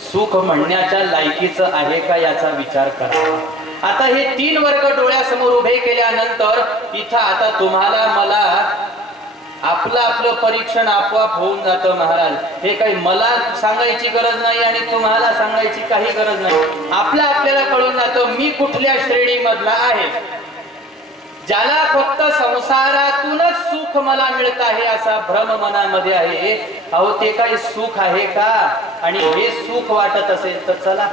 सुख म्हणण्याच्या लायकीचं आहे का याचा विचार करा. आता हे तीन वर्ग डोळ्यासमोर उभे केल्यानंतर इथं आता तुम्हाला मला आपलं आपलं परीक्षण आपोआप होऊन जातं महाराज. हे काही मला सांगायची गरज नाही आणि तुम्हाला सांगायची काही गरज नाही, आपलं आपल्याला कळून जातं मी कुठल्या श्रेणीमधला आहे. ज्याला फक्त संसारातूनच सुख मला मिळत आहे असा भ्रम मनामध्ये आहे, अहो ते काही सुख आहे का? आणि हे सुख वाटत असेल तर चला,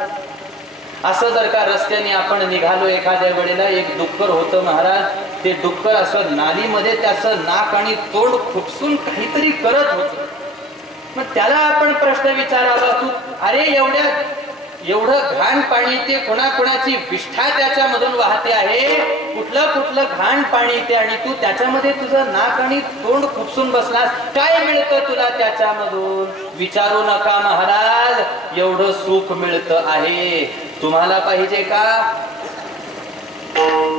असं जर का रस्त्याने आपण निघालो एखाद्या वेळेला, एक डुक्कर होतं महाराज, ते डुक्कर असं नालीमध्ये त्याचं नाक आणि तोंड खुपसून काहीतरी करत होत. मग त्याला आपण प्रश्न विचारावा, तू अरे एवढं घाण पाणी, ते कोणाकोणाची विष्ठा त्याच्यामधून वाहते आहे, कुठलं कुठलं घाण पाणी ते, आणि तू त्याच्यामध्ये तुझं नाक आणि तोंड खुपसून बसलास, काय मिळतं तुला त्याच्यामधून? विचारू नका महाराज, एवढं सुख मिळतं आहे. तुम्हाला पाहिजे का?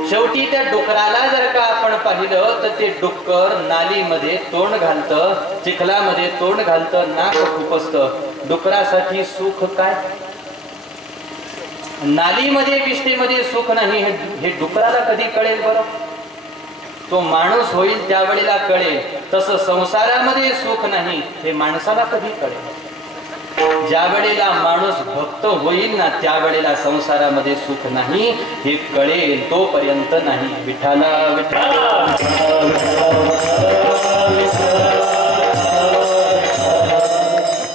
शेवटी त्या डुकराला जर का आपण पाहिलं तर ते डुक्कर नालीमध्ये तोंड घालतं, चिखलामध्ये तोंड घालतं, नाक खुपसतं. डुकरासाठी सुख काय? नालीमध्ये विष्ठेमध्ये सुख नाही, हे डुकराला कधी कळेल बरं? तो माणूस होईल त्यावेळेला कळेल. तसं संसारामध्ये सुख नाही हे माणसाला कधी कळेल? ज्या वेळेला माणूस भक्त होईल ना त्यावेळेला संसारामध्ये सुख नाही हे कळेल, तोपर्यंत नाही. विठ्ठला विठ्ठला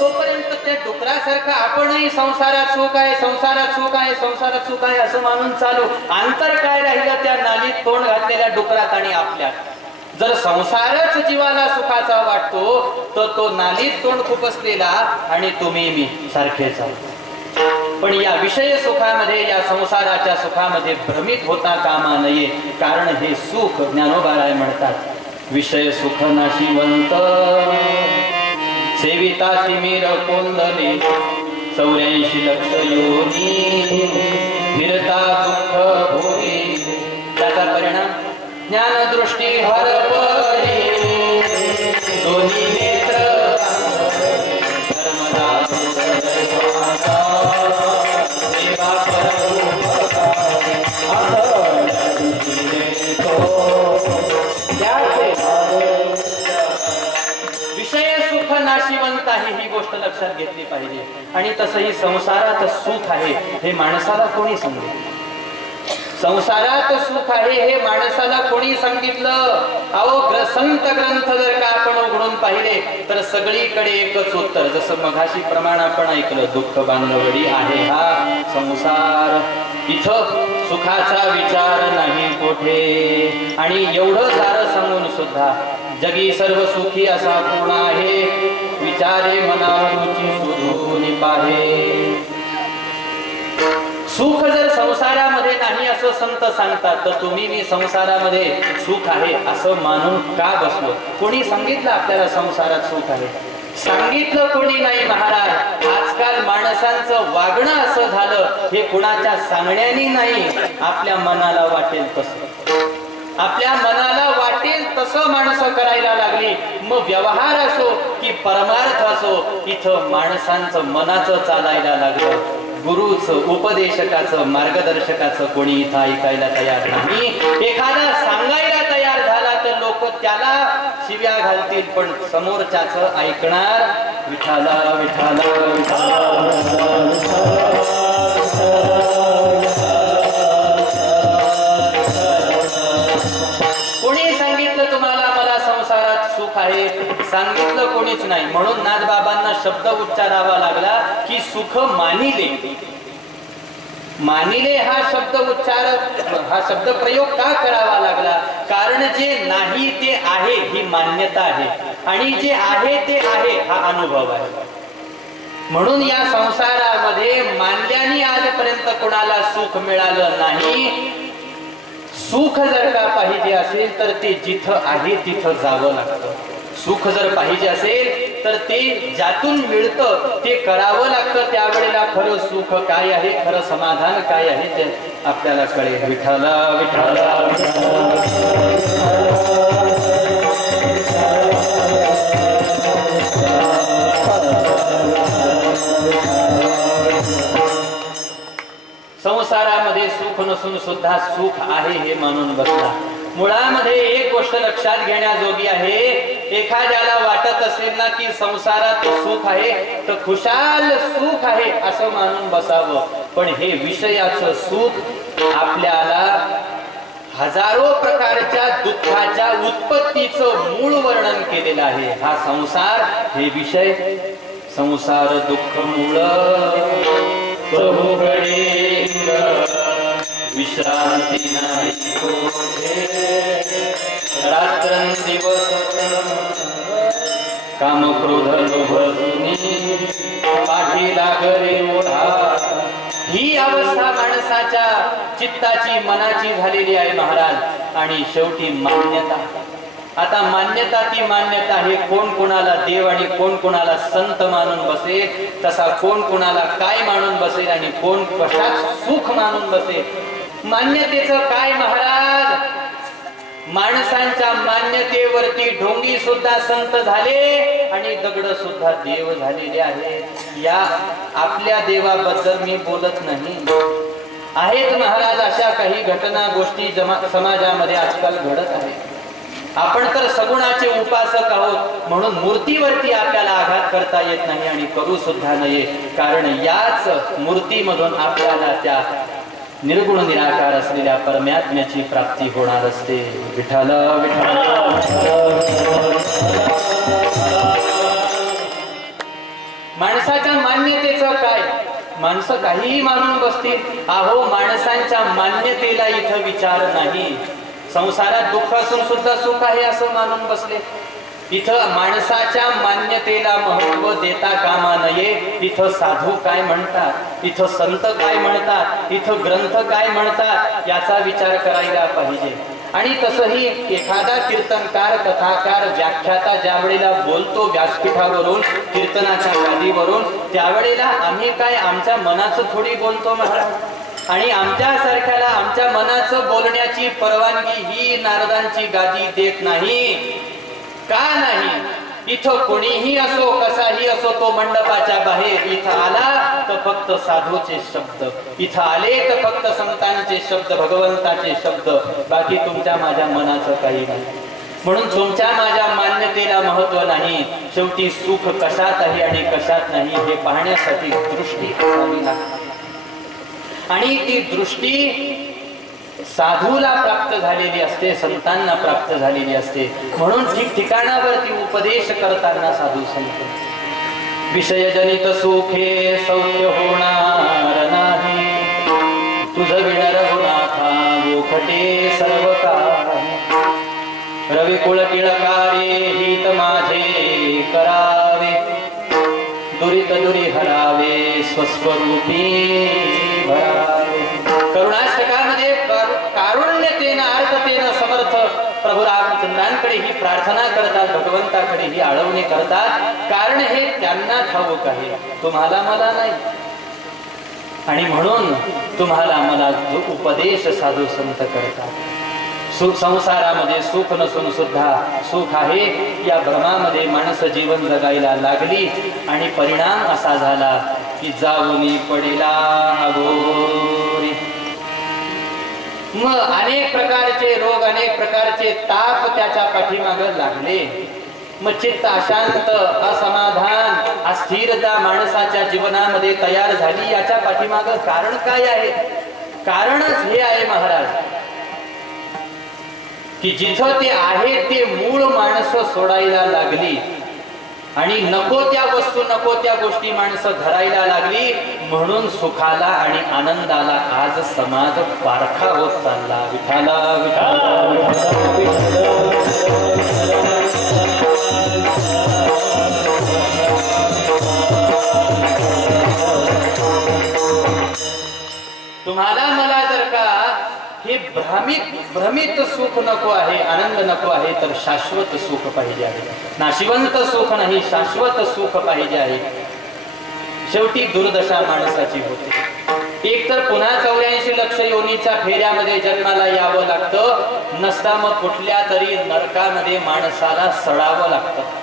तोपर्यंत त्या डुकरासारखं आपणही संसारात सुख आहे, संसारात सुख आहे, संसारात सुख आहे असं मानून चालू. अंतर काय राहिलं त्या नालीत तोंड घातलेल्या डुकरात आणि आपल्यात? जर संसारच जीवाला सुखाचा वाटतो तर तो नालीत तोंड खुपसलेला आणि तुम्ही मी सारखेच आहोत. पण या विषय सुखामध्ये, या संसाराच्या सुखामध्ये भ्रमित होता कामा नये, कारण हे सुख ज्ञानोबाराय म्हणतात, विषय सुख नाशिवंत सेविता तिमिर कोंदले 84 लक्ष योनी फिरता दुःख भोगी. त्याचा परिणाम ज्ञानदृष्टी हरपली दोन्ही नेत्र विषय सुख नाशिवंत आहे ही गोष्ट लक्षात घेतली पाहिजे. आणि तसंही संसारात सुख आहे हे माणसाला कोणी सांगितलं? संसारात सुख आहे हे माणसाला कोणी सांगितलं? अहो संत ग्रंथ जर का आपण उघडून पाहिले तर सगळीकडे एकच उत्तर, जसं मघाशी प्रमाण आपण ऐकलं, दुःख बांधवडी आहे हा संसार, इथं सुखाचा विचार नाही कोठे. आणि एवढं सारं सांगून सुद्धा जगी सर्व सुखी असा कोण आहे, विचारे मना रुची शोधून पाहे. सुख जर संसारामध्ये नाही असं असं संत सांगतात तर तुम्ही मी संसारामध्ये सुख आहे असं मानून का बसलो? कोणी सांगितलं आपल्याला संसारात सुख आहे? सांगितलं कोणी नाही महाराज. आजकाल माणसांचं वागणं असं झालं, हे कुणाच्या सांगण्याने नाही, आपल्या मनाला वाटेल तसं, आपल्या मनाला वाटेल तसं माणसं करायला लागली. मग व्यवहार असो की परमार्थ असो, इथं माणसांचं मनाचं चालायला लागलं. गुरुचं, उपदेशकाचं, मार्गदर्शकाचं कोणी इथं ऐकायला तयार नाही. एखादा सांगायला तयार झाला तर लोक त्याला शिव्या घालतील, पण समोरच्याचं ऐकणार. विठाला विठाला कोणी सांगितलं तुम्हाला मला संसारात सुख आहे? सांगितलं कोणीच नाही. म्हणून नाथबाबांना शब्द उच्चारावा लागला की सुख मानिले. मानिले हा शब्द उच्चार, हा शब्द प्रयोग का करावा लागला? कारण जे नाही ते आहे ही मान्यता आहे, आणि जे आहे ते आहे हा अनुभव आहे. म्हणून या संसारामध्ये मानल्याने आजपर्यंत कोणाला सुख मिळालं नाही. सुख जर का पाहिजे असेल तर ते जिथं आहे तिथं जावं लागतं. सुख जर पाहिजे असेल तर ते ज्यातून मिळतं ते करावं लागतं. त्यावेळेला खरं सुख काय आहे, खरं समाधान काय आहे ते आपल्याला कळेल. विठाला विठाला संसारामध्ये सुख नसून सुद्धा सुख आहे हे मानून बसला. मुळामध्ये एक गोष्ट लक्षात घेण्याजोगी आहे. एखाद्याला वाटत असेल ना की संसारात सुख आहे तर खुशाल सुख आहे असं मानून बसावं. पण हे विषयाचं सुख आपल्याला हजारो प्रकारच्या दुःखाच्या उत्पत्तीचं मूळ वर्णन केलेलं आहे. हा संसार हे विषय. संसार दुःख मूळ विश्रांती नाही रात्रंदिवस काम क्रोध लोभ पाठी लागरे ओढा. ही अवस्था माणसाच्या चित्ताची, मनाची झालेली आहे महाराज. आणि शेवटी मान्यता. आता मान्यता ती मान्यता आहे. कोण कोणाला देव आणि कोण कोणाला संत मानून बसेल, तसा कोण कोणाला काय मानून बसेल आणि कोण कशात सुख मानून बसेल. मान्यतेचं काय महाराज? माणसांच्या मान्यतेवरती ढोंगी सुद्धा संत झाले आणि दगड सुद्धा देव झालेले आहेत. या आपल्या देवाबद्दल मी बोलत नाही. आहेत महाराज अशा काही घटना गोष्टी समाजामध्ये आजकाल घडत आहेत. आपण तर सगुणाचे उपासक आहोत म्हणून मूर्तीवरती आपल्याला आघात करता येत नाही आणि करू सुद्धा नये. कारण याच मूर्तीमधून आपल्याला त्या निर्गुण निराकार असलेल्या परमात्म्याची प्राप्ती होणार असते. विठ्ठल विठ्ठल. माणसाच्या मान्यतेचं काय? माणसं काहीही मानून बसतील. अहो माणसांच्या मान्यतेला इथं विचार नाही. संसारात दुःख असून सुद्धा सुख आहे असं मानून बसले. इथं माणसाच्या मान्यतेला महत्व देता कामा नये. इथं साधू काय म्हणतात, इथं संत काय म्हणतात, इथं ग्रंथ काय म्हणतात याचा विचार करायला पाहिजे. आणि तसंही एखादा कीर्तनकार, कथाकार, व्याख्याता ज्या वेळेला बोलतो व्यासपीठावरून, कीर्तनाच्या गादीवरून, त्यावेळेला आम्ही काय आमच्या मनाचं थोडी बोलतो महाराज. आणि आमच्या सारख्याला आमच्या मनाचं बोलण्याची परवानगी ही नारदांची गादी देत नाही. का नाही? इथं कोणीही असो, कसाही असो, तो मंडपाच्या बाहेर इथं आला तर फक्त साधूचे शब्द, इथं आले तर फक्त संतांचे शब्द, भगवंताचे शब्द, बाकी तुमच्या माझ्या मनाचं काही नाही. म्हणून तुमच्या माझ्या मान्यतेला महत्व नाही. शेवटी सुख कशात आहे आणि कशात नाही हे पाहण्यासाठी दृष्टी असावी लागते. आणि ती दृष्टी साधूला प्राप्त झालेली असते, संतांना प्राप्त झालेली असते. म्हणून ठिकठिकाणावरती उपदेश करताना साधू संत विषयजनित सुखे सौख्य होणार नाही, तुझ विण रघुनाथा गोखटे सर्व काही. रविकुळ टिळकारे हित माझे करावे, दुरित दुरी हरावे स्वस्वरूपी भरावे. करुणाष्टकामध्ये प्रभू रामचंद्रांकडे ही प्रार्थना करतात, भगवंताकडे ही आळवणी करतात, कारण हे त्यांना ठाऊक आहे, तुम्हाला मला नाही. आणि म्हणून तुम्हाला मला जो उपदेश साधू संत करतात, संसारामध्ये सुख नसून सुद्धा सुख आहे या भ्रमामध्ये माणसं जीवन जगायला लागली आणि परिणाम असा झाला की जाऊनी पडेला अघोरी. मग अनेक प्रकारचे रोग, अनेक प्रकारचे ताप त्याच्या पाठीमागे लागले. मग चित्त अशांत, असमाधान, अस्थिरता माणसाच्या जीवनामध्ये तयार झाली. याच्या पाठीमागे कारण काय आहे? कारणच हे आहे महाराज की जिथं ते आहे ते मूळ माणसं सोडायला लागली आणि नको त्या वस्तू, नको त्या गोष्टी माणसं धरायला लागली. म्हणून सुखाला आणि आनंदाला आज समाज पारखा होत चालला. विठाला तुम्हाला मला जर का हे भ्रमित सुख नको आहे, आनंद नको आहे, तर शाश्वत सुख पाहिजे आहे. नाशिवंत सुख नाही, शाश्वत सुख पाहिजे आहे. शेवटी दुर्दशा माणसाची होते. एक तर पुन्हा 84 लक्ष योनीच्या फेऱ्यामध्ये जन्माला यावं लागतं, नसता मग कुठल्या तरी नरकामध्ये माणसाला सडावं लागतं.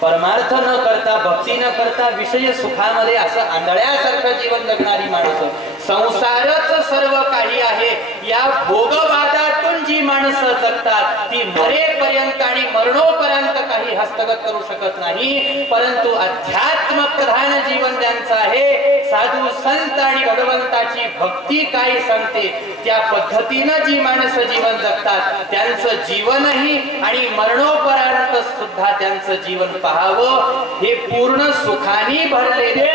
परमार्थ न करता, भक्ती न करता, विषय सुखामध्ये असं आंधळ्यासारखं जीवन जगणारी माणसं, संसारच सर्व काही आहे या भोगवादातून जी माणसं जगतात ती मरेपर्यंत आणि मरणोपर्यंत काही हस्तगत करू शकत नाही. परंतु अध्यात्म प्रधान जीवन ज्यांचं आहे, साधू संत आणि भगवंताची भक्ती काय सांगते त्या पद्धतीनं जी माणसं जीवन जगतात त्यांचं जीवनही आणि मरणोपर्यंत सुद्धा त्यांचं जीवन पाहावं हे पूर्ण सुखाने भरलेले.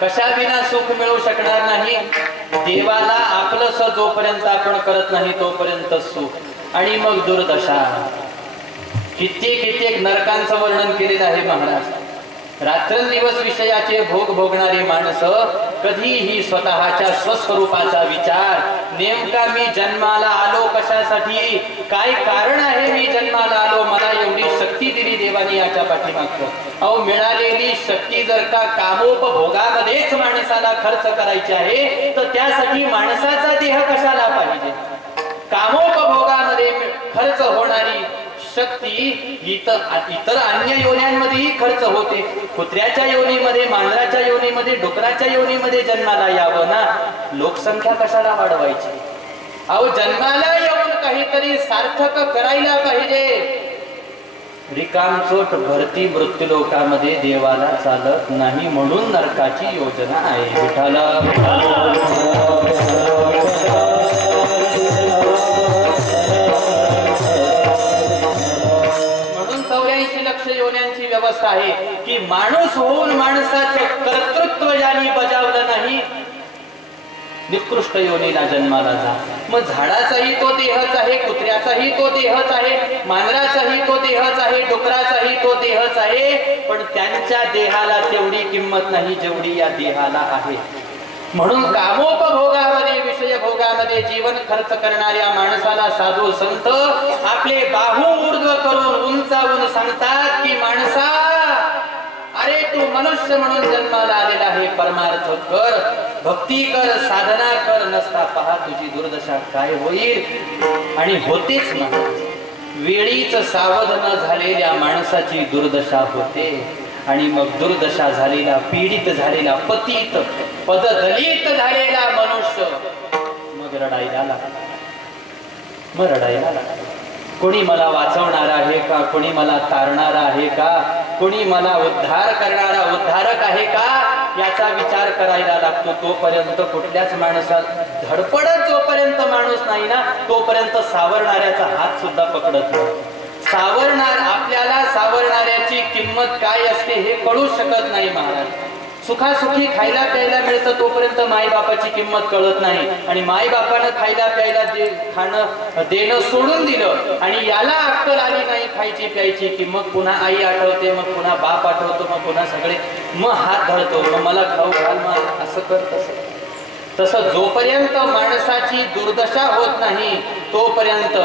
कशा विना सुख मिळू शकणार नाही. देवाला आपलंस जोपर्यंत आपण करत नाही तोपर्यंत सुख. आणि मग दुर्दशा. कित्येक नरकांचं वर्णन केलेलं आहे महाराज. रात्रंदिवस विषयाचे भोग भोगणारी माणसं कधीही स्वतःच्या स्वस्वरूपाचा विचार, नेमका मी जन्माला आलो कशासाठी, काय कारण आहे मी जन्माला आलो, मला एवढी शक्ती दिली देवाने याच्या पाठीमागचं. अहो मिळालेली शक्ती जर का कामोपभोगामध्येच माणसाला खर्च करायची आहे तर त्यासाठी माणसाचा देह कशाला पाहिजे. कामोपभोगामध्ये खर्च होणारी शक्ती इतर अन्य योन्यांमध्येही खर्च होते. कुत्र्याच्या योनीमध्ये, मांजराच्या योनीमध्ये, डुकराच्या योनीमध्ये जन्माला यावं ना. लोकसंख्या कशाला वाढवायची. अहो जन्माला येऊन काहीतरी सार्थक करायला पाहिजे. रिकामचोट भरती मृत्यूलोकामध्ये देवाला चालत नाही. म्हणून नरकाची योजना आहे. विठाला योन्यांची व्यवस्था आहे की माणूस होऊन माणसाचं कर्तृत्व ज्यांनी बजावलं नाही निकृष्ट योनीला जन्माला जा. मग झाडाचाही तो देहच आहे, कुत्र्याचाही तो देहच आहे, मांजराचाही तो देहच आहे, डुकराचाही तो देहच आहे. पण त्यांच्या देहाला तेवढी किंमत नाही जेवढी या देहाला आहे. म्हणून कामोपभोगामध्ये, विषय भोगामध्ये जीवन खर्च करणाऱ्या माणसाला साधू संत आपले बाहू ऊर्ध्व करून उंचावून सांगतात की माणसा, अरे तू मनुष्य म्हणून जन्माला आलेला आहे, परमार्थ कर, भक्ती कर, साधना कर, नसता पहा तुझी दुर्दशा काय होईल. आणि होतेच ना. वेळीच सावध न झालेल्या माणसाची दुर्दशा होते. आणि मग दुर्दशा झालेला, पीडित झालेला, पतित पददलित झालेला मनुष्य मग रडायला लागला. मग रडायला लागला. कोणी मला वाचवणार आहे का? कोणी मला तारणार आहे का? कोणी मला उद्धार करणारा उद्धारक आहे का? याचा विचार करायला लागतो. तोपर्यंत कुठल्याच माणसात धडपडत जोपर्यंत माणूस नाही ना, तोपर्यंत सावरणाऱ्याचा हात सुद्धा पकडत नाही. आपल्याला सावरणाऱ्याची किंमत काय असते हे कळू शकत नाही महाराज. सुखासुखी खायला प्यायला मिळतं तोपर्यंत मायबापाची किंमत कळत नाही. आणि मायबापानं खायला प्यायला खाणं देणं सोडून दिलं आणि याला अक्कल आली नाही खायची प्यायची की मग पुन्हा आई आठवते, मग पुन्हा बाप आठवतो, मग पुन्हा सगळे मग हात धरतो, मग मला खाऊ घाल, मग असं कर तसं जोपर्यंत माणसाची दुर्दशा होत नाही तोपर्यंत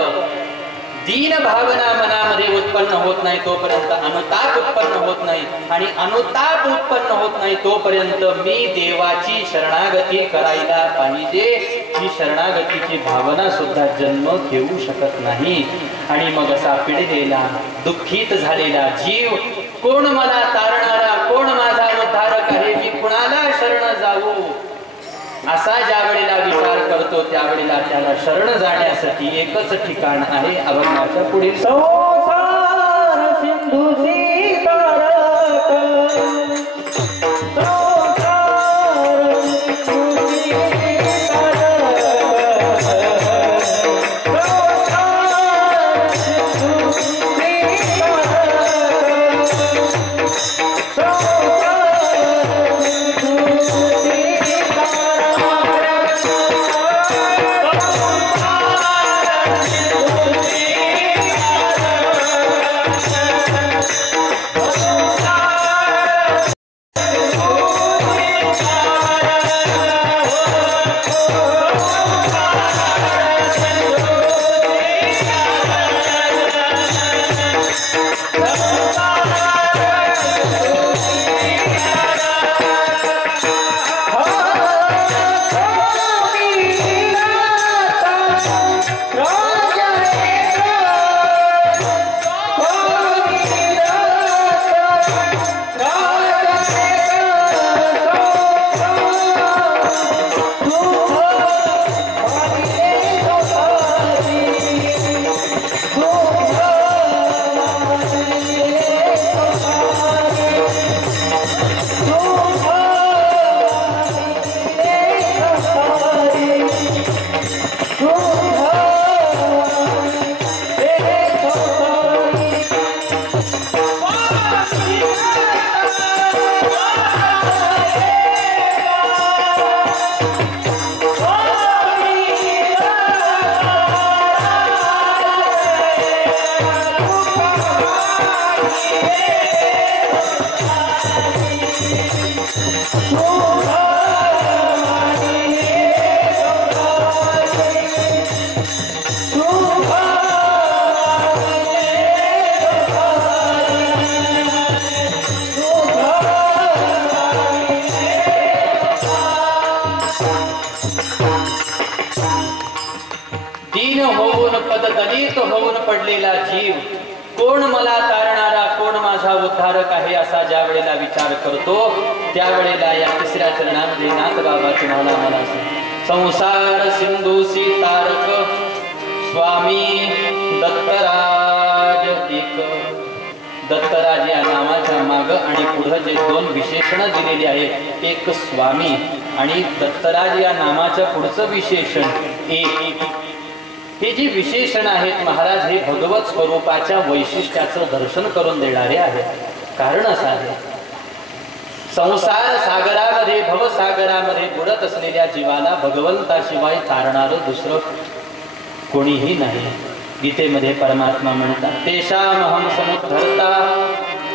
दीन भावना मनामध्ये उत्पन्न होत नाही, तोपर्यंत अनुताप उत्पन्न होत नाही. आणि अनुताप उत्पन्न होत नाही तोपर्यंत मी देवाची शरणागती करायला पाहिजे ही शरणागतीची भावना सुद्धा जन्म घेऊ शकत नाही. आणि मग असा पिडलेला दुःखित झालेला जीव, कोण मला तारणारा, कोण माझा उद्धारक आहे, मी कुणाला शरण जाऊ, असा ज्या वेळेला विचार करतो त्यावेळेला त्याला शरण जाण्यासाठी एकच ठिकाण आहे अभंगाच्या पुढील. संसार सिंधुसी तारक, संसार सिंधुसी पददलित होऊन पडलेला जीव, कोण मला तारणारा, कोण माझा उद्धारक आहे असा ज्या वेळेला विचार करतो त्यावेळेला या तिसऱ्या चरणामध्ये नाथबाबा तुम्हाला मला संसार सिंधुसी तारक स्वामी दत्तराज एक. दत्तराज या नावाच्या माग आणि पुढे जे दोन विशेषण दिलेली आहेत, एक स्वामी आणि दत्तराज या नामाच्या पुढचं विशेषण एक. हे जी विशेषण आहेत महाराज हे भगवत स्वरूपाच्या वैशिष्ट्याचं दर्शन करून देणारे आहेत. कारण असं आहे, संसार सागरामध्ये भवसागरामध्ये बुडत असलेल्या जीवाला भगवंताशिवाय तारणारं दुसरं कोणीही नाही. गीतेमध्ये परमात्मा म्हणतात, तेषामहं समुद्धर्ता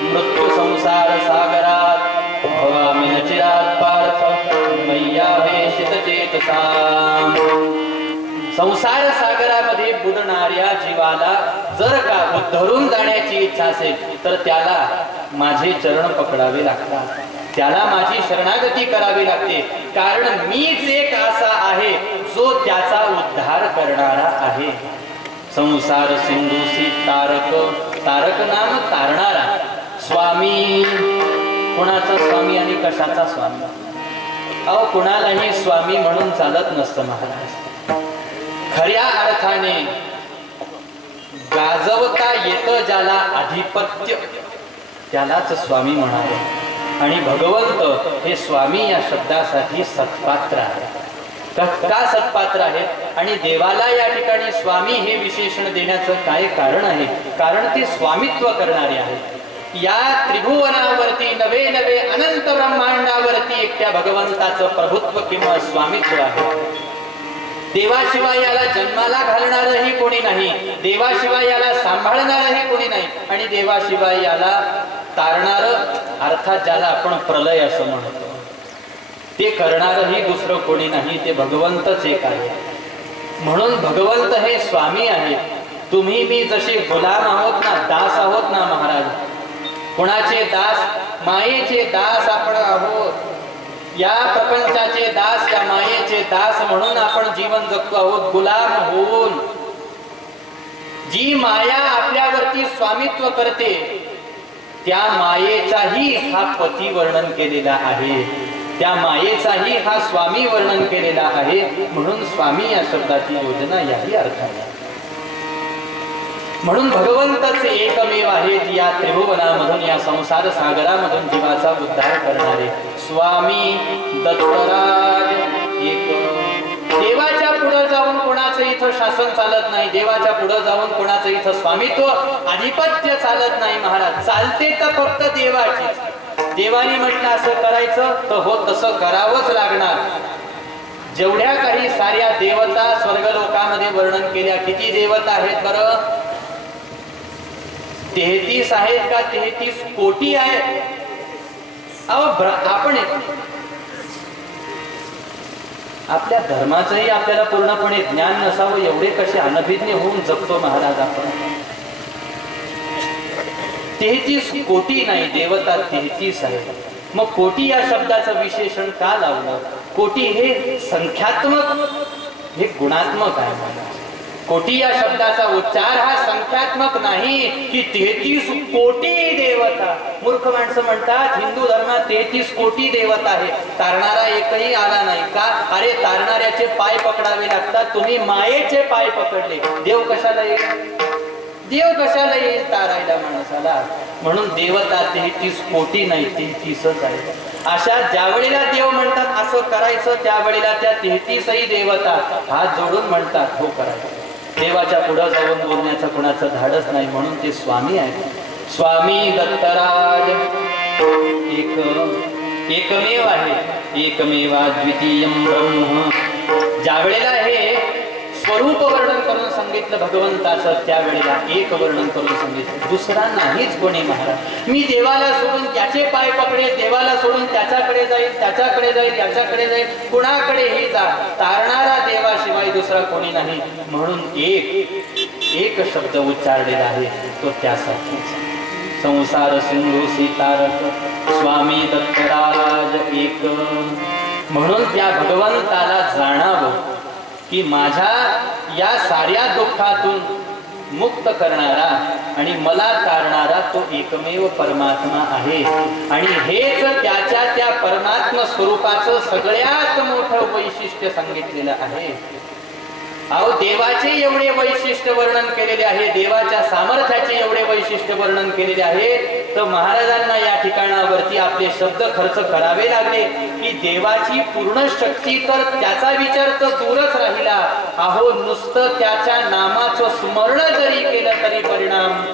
मृत्यू संसार सागरात भवामि न चिरात् पार्थ मय्यावेशित चेतसाम्. संसार सागरामध्ये बुडणाऱ्या जीवाला जर का उद्धरून जाण्याची इच्छा असेल तर त्याला माझे चरण पकडावे लागतात, त्याला माझी शरणागती करावी लागते. कारण मीच एक असा आहे जो त्याचा उद्धार करणारा आहे. संसार सिंधुसी तारक, तारक नाम तारणारा, स्वामी कुणाचा स्वामी आणि कशाचा स्वामी? अहो कुणालाही स्वामी म्हणून चालत नसतं महाराज. खऱ्या अर्थाने गाजवता येतं ज्याला आधिपत्य त्यालाच स्वामी म्हणावे. आणि भगवंत हे स्वामी या शब्दासाठी सत्पात्र आहे. का सत्पात्र आहेत? आणि देवाला या ठिकाणी स्वामी हे विशेषण देण्याचं काय कारण आहे? कारण ते स्वामित्व करणारे आहेत. या त्रिभुवनावरती नवे नवे अनंत ब्रह्मांडावरती एकट्या भगवंताचं प्रभुत्व किंवा स्वामित्व आहे. देवाशिवाय याला जन्माला घालणारही कोणी नाही, देवाशिवाय याला सांभाळणारही कोणी नाही, आणि देवाशिवाय याला तारणार अर्थात ज्याला आपण प्रलय असं म्हणतो ते करणारही दुसरं कोणी नाही, ते भगवंतच एक आहे. म्हणून भगवंत हे स्वामी आहेत. तुम्ही मी जसे गुलाम आहोत ना, दास आहोत ना महाराज. कुणाचे दास? मायेचे दास आपण आहोत. या प्रपंचाचे दास, या मायेचे दास म्हणून आपण जीवन जगतो आहोत. गुलाम होऊन जी माया आपल्यावरती स्वामित्व करते त्या मायेचाही हा पती वर्णन केलेला आहे, त्या मायेचाही हा स्वामी वर्णन केलेला आहे. म्हणून स्वामी या शब्दाची योजना याही अर्थाने. म्हणून भगवंतच एकमेव आहेत या त्रिभुवनामधून, या संसार सागरामधून जीवाचा उद्धार करणारे. स्वामी दत्तराज एक. देवाच्या पुढे जाऊन कोणाचं इथं शासन चालत नाही, देवाच्या पुढे जाऊन कोणाचं इथं स्वामित्व आधिपत्य चालत नाही महाराज. चालते तर फक्त देवाची. देवानी म्हटलं असं करायचं तर हो तसं करावंच लागणार. जेवढ्या काही साऱ्या देवता स्वर्गलोकामध्ये वर्णन केल्या, किती देवता आहेत बरं? 33 आहेत का 33 कोटी आहेत? आपण आपल्या धर्माचंही आपल्याला पूर्णपणे ज्ञान नसावं एवढे कसे अनभिज्ञ होऊन जगतो महाराज आपण. 33 कोटी नाही, देवता 33 आहेत. मग कोटी या शब्दाचं विशेषण का लावलं? कोटी हे संख्यात्मक, हे गुणात्मक आहे महाराज. कोटी या शब्दाचा उच्चार हा संख्यात्मक नाही की 33 कोटी देवता. मूर्ख माणसं म्हणतात हिंदू धर्मात 33 कोटी देवता आहे, तारणारा एकही आला नाही का? अरे तारणाऱ्याचे पाय पकडावे लागतात, तुम्ही मायेचे पाय पकडले, देव कशाला येईल? देव कशाला येईल तारायला माणसाला? म्हणून देवता 33 कोटी नाही, 33च आहे. अशा ज्या वेळेला देव म्हणतात असं करायचं, त्यावेळेला त्या 33ही देवता हात जोडून म्हणतात हो करायचं. देवाच्या पुढे जाऊन बोलण्याचं कुणाचं धाडस नाही, म्हणून ते स्वामी आहेत. स्वामी दत्तराज एकमेव आहे. एकमेवा द्वितीयं ब्रह्म. ज्या वेळेला हे स्वरूप वर्णन करून सांगितलं भगवंताचं, त्यावेळेला एक वर्णन करून सांगितलं, दुसरा नाहीच कोणी महाराज. मी देवाला सोडून त्याचे पाय पकडेल, देवाला सोडून त्याच्याकडे जाईल, त्याच्याकडे जाईल, याच्याकडे जाईल, कुणाकडेही जा, तारणारा देवाशिवाय दुसरा कोणी नाही. म्हणून एक शब्द उच्चारलेला आहे तो त्यासाठी. संसार सिंधू सीतारक स्वामी दत्तराज एक. म्हणून त्या भगवंताला जाणावं की माझ्या या साऱ्या दुःखातून मुक्त करणारा आणि मला तारणारा तो एकमेव परमात्मा आहे. आणि हेच त्याच्या त्या परमात्मा स्वरूपाचं सगळ्यात मोठं वैशिष्ट्य सांगितलेलं आहे. अहो देवाचे एवढे वैशिष्ट्य वर्णन केलेले आहे, देवाच्या सामर्थ्याचे एवढे वैशिष्ट्य वर्णन केलेले आहे, तर महाराजांना या ठिकाणावरती आपले शब्द खर्च करावे लागले की देवाची पूर्ण शक्ती तर त्याचा विचार तर दूरच राहिला. अहो नुसतं त्याच्या नामाचं स्मरण जरी केलं तरी परिणाम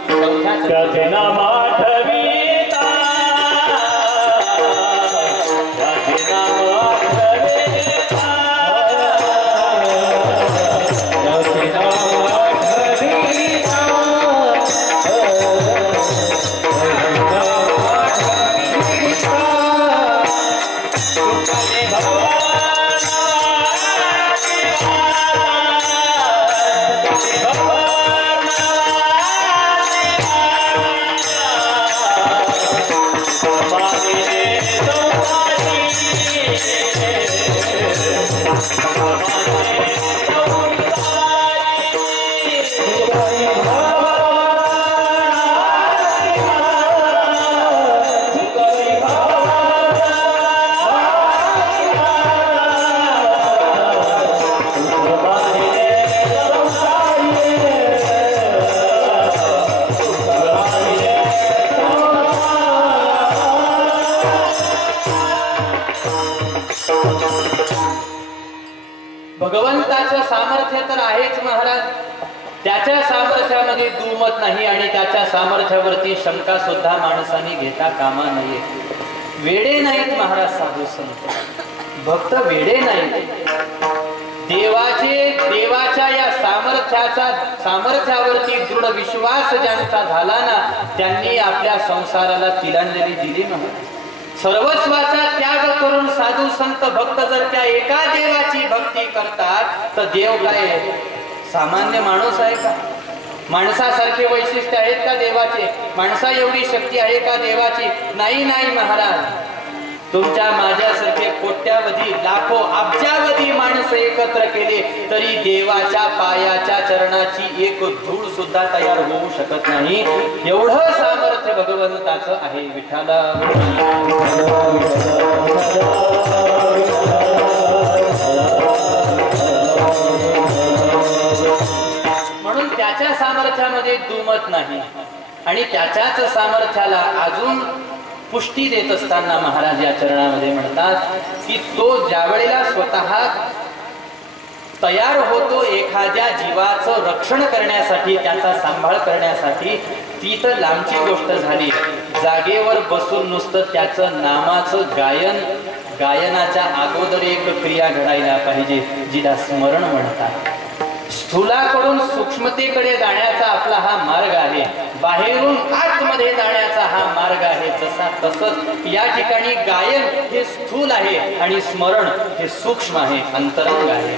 भगवंताचं सामर्थ्य तर आहेच महाराज, त्याच्या सामर्थ्यामध्ये दुमत नाही आणि त्याच्या सामर्थ्यावरती शंका सुद्धा माणसाने घेता कामा नये. वेडे नाहीत महाराज साधू संत, भक्त वेडे नाहीत. देवाच्या या सामर्थ्यावरती दृढ विश्वास ज्यांचा झाला ना, त्यांनी आपल्या संसाराला तिलांजली दिली महाराज. सर्वस्वाचा त्याग करून साधू संत भक्त जर त्या एका देवाची भक्ती करतात तर देव काय सामान्य माणूस आहे का? माणसासारखे वैशिष्ट्य आहेत का देवाचे? माणसा एवढी शक्ती आहे का देवाची? नाही नाही महाराज. तुमच्या माझ्यासारखे कोट्यावधी लाखो अब्जावधी माणसं एकत्र केले तरी देवाच्या पायाच्या चरणाची एक धूळ सुद्धा तयार होऊ शकत नाही. एवढं सामर्थ्य भगवंताचं आहे. विठ्ठला म्हणून त्याच्या सामर्थ्यामध्ये दुमत नाही आणि त्याच्याच सामर्थ्याला अजून पुष्टी देत असताना महाराज या चरणामध्ये म्हणतात की तो ज्या वेळेला स्वतः तयार होतो एखाद्या जीवाचं रक्षण करण्यासाठी, त्याचा सांभाळ करण्यासाठी, ती तर लांबची गोष्ट झाली. जागेवर बसून नुसतं त्याचं नामाचं गायनाच्या अगोदर एक क्रिया घडायला पाहिजे, जिला स्मरण म्हणतात. स्थूलाकडून सूक्ष्मतेकडे जाण्याचा आपला हा मार्ग आहे, बाहेरून आतमध्ये जाण्याचा हा मार्ग आहे. जसा तसंच या ठिकाणी गायन हे स्थूल आहे आणि स्मरण हे सूक्ष्म आहे, अंतरंग आहे.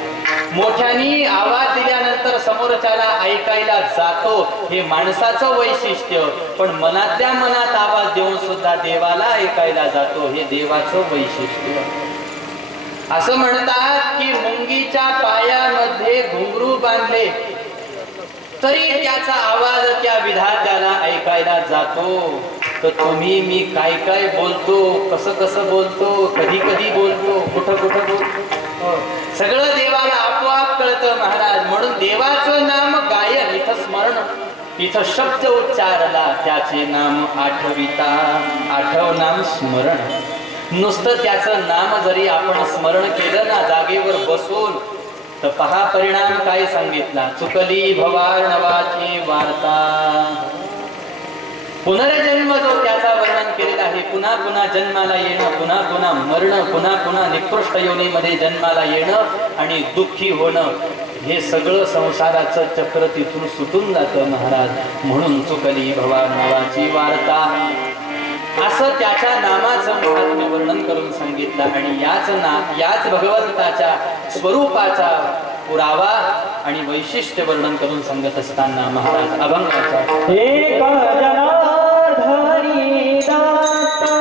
मोठ्यानी आवाज दिल्यानंतर समोरच्याला ऐकायला जातो हे माणसाचं वैशिष्ट्य, पण मनातल्या मनात आवाज देऊन सुद्धा देवाला ऐकायला जातो हे देवाचं वैशिष्ट्य. असं म्हणतात की मुंगीच्या पायामध्ये घुंगरू बांधले तरी त्याचा आवाज त्या विधात्याला ऐकायला जातो. तर तुम्ही मी काय काय बोलतो, कसं कसं बोलतो, कधी कधी बोलतो, कुठं कुठं बोलतो, सगळं देवाला आपोआप कळतं महाराज. म्हणून देवाचं नाम गायन, इथं स्मरण, इथं शब्द उच्चारला त्याचे नाम आठविता. आठव नाम स्मरण. नुसतं त्याचं नाम जरी आपण स्मरण केलं ना जागेवर बसून तर पहा परिणाम काय सांगितला. चुकली भवार्णवाची वार्ता. पुनर्जन्म जो त्याचा वर्णन केलेला आहे, पुन्हा पुन्हा जन्माला येणं, पुन्हा पुन्हा मरणं, पुन्हा पुन्हा निकृष्ट योनीमध्ये जन्माला येणं आणि दुःखी होणं, हे सगळं संसाराचं चक्र तिथून सुटून जातं महाराज. म्हणून चुकली भवार्णवाची वार्ता असं त्याच्या नामाचं महात्म्य वर्णन करून सांगितलं. आणि याच भगवंताच्या स्वरूपाचा पुरावा आणि वैशिष्ट्य वर्णन करून सांगत असताना महाराज अभंगाचा एक जनार्दनी दाता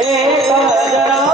एक जनार्दनी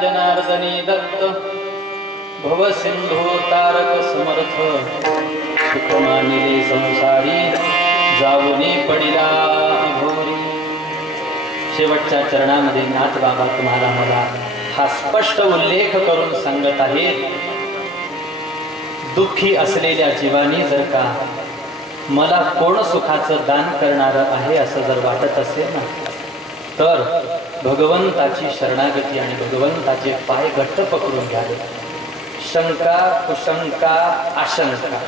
जनार्दनी दत्त भव सिंधू तारक समर्थ सुखमानिले संसारी जाऊने पडिला घोरी। शेवटच्या चरणामध्ये नाथ बाबा तुम्हाला मला हा स्पष्ट उल्लेख करून सांगत आहेत, दुःखी असलेल्या जीवानी जर का मला कोण सुखाचं दान करणार आहे असं जर वाटत असेल ना, तर भगवंताची शरणागती आणि भगवंताचे पाय घट्ट पकडून घ्यावे। शंका कुशंका आशंका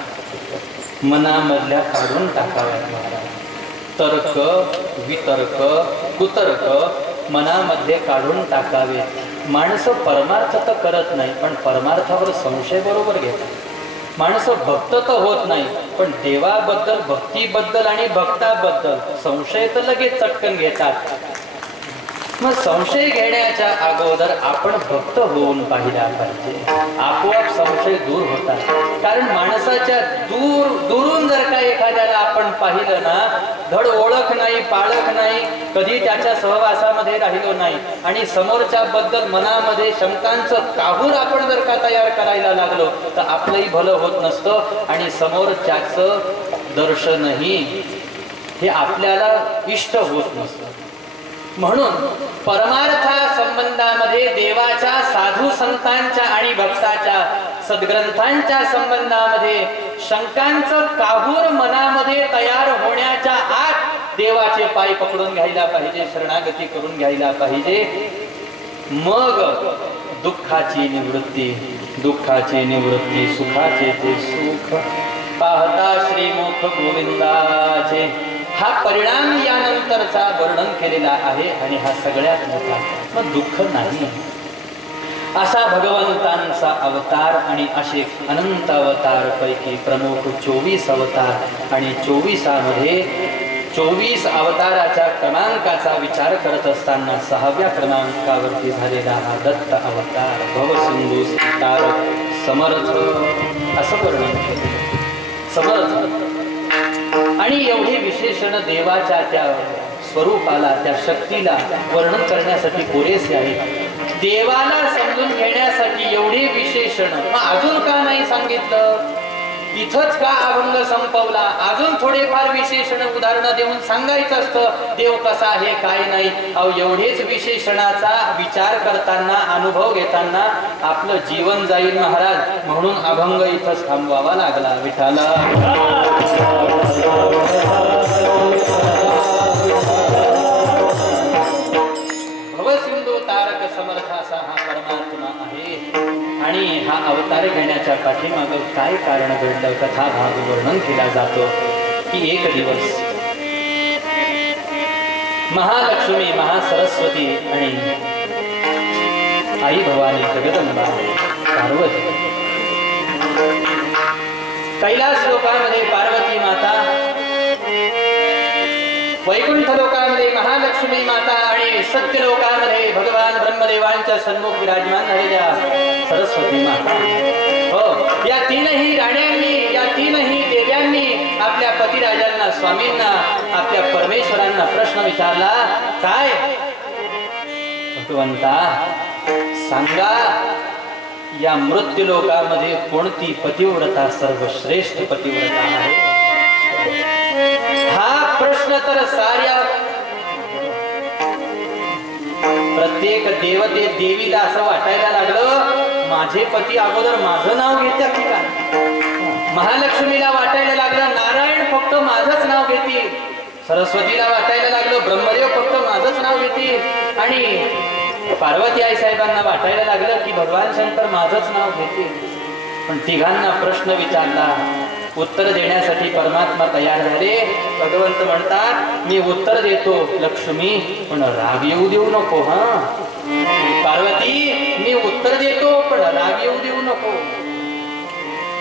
मनामधल्या काढून टाकाव्यात महाराज। तर्क वितर्क कुतर्क मनामध्ये काढून टाकावे। माणसं परमार्थ तर करत नाही, पण परमार्थावर संशय बरोबर घेतात। माणसं भक्त तर होत नाही, पण देवाबद्दल भक्तीबद्दल आणि भक्ताबद्दल संशय तर लगेच चटकन घेतात। मग संशय घेण्याच्या अगोदर आपण भक्त होऊन पाहिला पाहिजे, आपोआप संशय दूर होतात। कारण माणसाच्या दुरून जर का एखाद्याला आपण पाहिलं ना, धड ओळख नाही पाळख नाही, कधी त्याच्या सहवासामध्ये राहिलो नाही आणि समोरच्या बद्दल मनामध्ये शंकांचं काहूर आपण जर का तयार करायला लागलो तर आपलंही भलं होत नसतं आणि समोरच्याचं दर्शनही हे आपल्याला इष्ट होत नसतं। म्हणून परमार्था संबंधामध्ये देवाच्या साधू संतांच्या आणि भक्ताच्या सद्ग्रंथांच्या संबंधामध्ये शंकांचं काहूर मनामध्ये तयार होण्याच्या आत देवाचे पाय पकडून घ्यायला पाहिजे, शरणागती करून घ्यायला पाहिजे। मग दुःखाची निवृत्ती सुखाचे ते सुख पाहता श्रीमुख गोविंदाचे हा परिणाम यानंतरचा वर्णन केलेला आहे आणि हा सगळ्यात मोठा। मग दुःख नाही असा भगवंतांचा अवतार आणि असे अनंत अवतार पैकी प्रमुख 24 अवतार आणि 24मध्ये 24 अवताराच्या क्रमांकाचा विचार करत असताना 6व्या क्रमांकावरती झालेला हा दत्त अवतार भवसिंधू तारक समर्थ असं वर्णन केले. समर्थ आणि एवढी विशेषण देवाच्या त्या स्वरूपाला, त्या शक्तीला वर्णन करण्यासाठी पुरेसे आहे. देवाला समजून घेण्यासाठी एवढी विशेषण मग अजून का नाही सांगितलं? इथंच का अभंग संपवला? अजून थोडेफार विशेषण उदाहरणं देऊन सांगायचं असतं देव कसा आहे काय नाही. अहो एवढेच विशेषणाचा विचार करताना, अनुभव घेताना आपलं जीवन जाईल महाराज. म्हणून अभंग इथंच थांबवावा लागला. विठाला भवसिंधू तारक समर्थ असा हा परमात्मा आहे. आणि हा अवतार घेण्याच्या पाठीमागं काय कारण घडलं कथा भाग वर्णन केला जातो की एक दिवस महालक्ष्मी, महासरस्वती आणि आई भवानी जगदंबा पार्वती कैलास लोकांमध्ये पार्वती माता, वैकुंठ लोकांमध्ये महालक्ष्मी माता आणि सत्य लोकांमध्ये भगवान ब्रह्मदेवांच्या सन्मुख विराजमान झालेल्या सरस्वती माता. हो, या तीनही राण्यांनी, या तीनही देव्यांनी आपल्या पतिराजांना, स्वामींना, आपल्या परमेश्वरांना प्रश्न विचारला. काय भगवंता सांगा, या मृत्यू लोकामध्ये कोणती पतिव्रता सर्वश्रेष्ठ पतिव्रता आहे? हा प्रश्न तर साऱ्या प्रत्येक देवते देवीला असं वाटायला लागलं माझे पती अगोदर माझं नाव घेतात की काय? महालक्ष्मीला वाटायला लागलं नारायण फक्त माझंच नाव घेतील. सरस्वतीला वाटायला लागलं ब्रह्मदेव फक्त माझंच नाव घेतील. आणि पार्वती आई साहेबांना वाटायला लागलं की भगवान शंकर माझंच नाव घेतील. पण तिघांना प्रश्न विचारला, उत्तर देण्यासाठी परमात्मा तयार झाले. भगवंत म्हणतात मी उत्तर देतो लक्ष्मी, पण राग येऊ देऊ नको. हा पार्वती मी उत्तर देतो पण राग येऊ देऊ नको.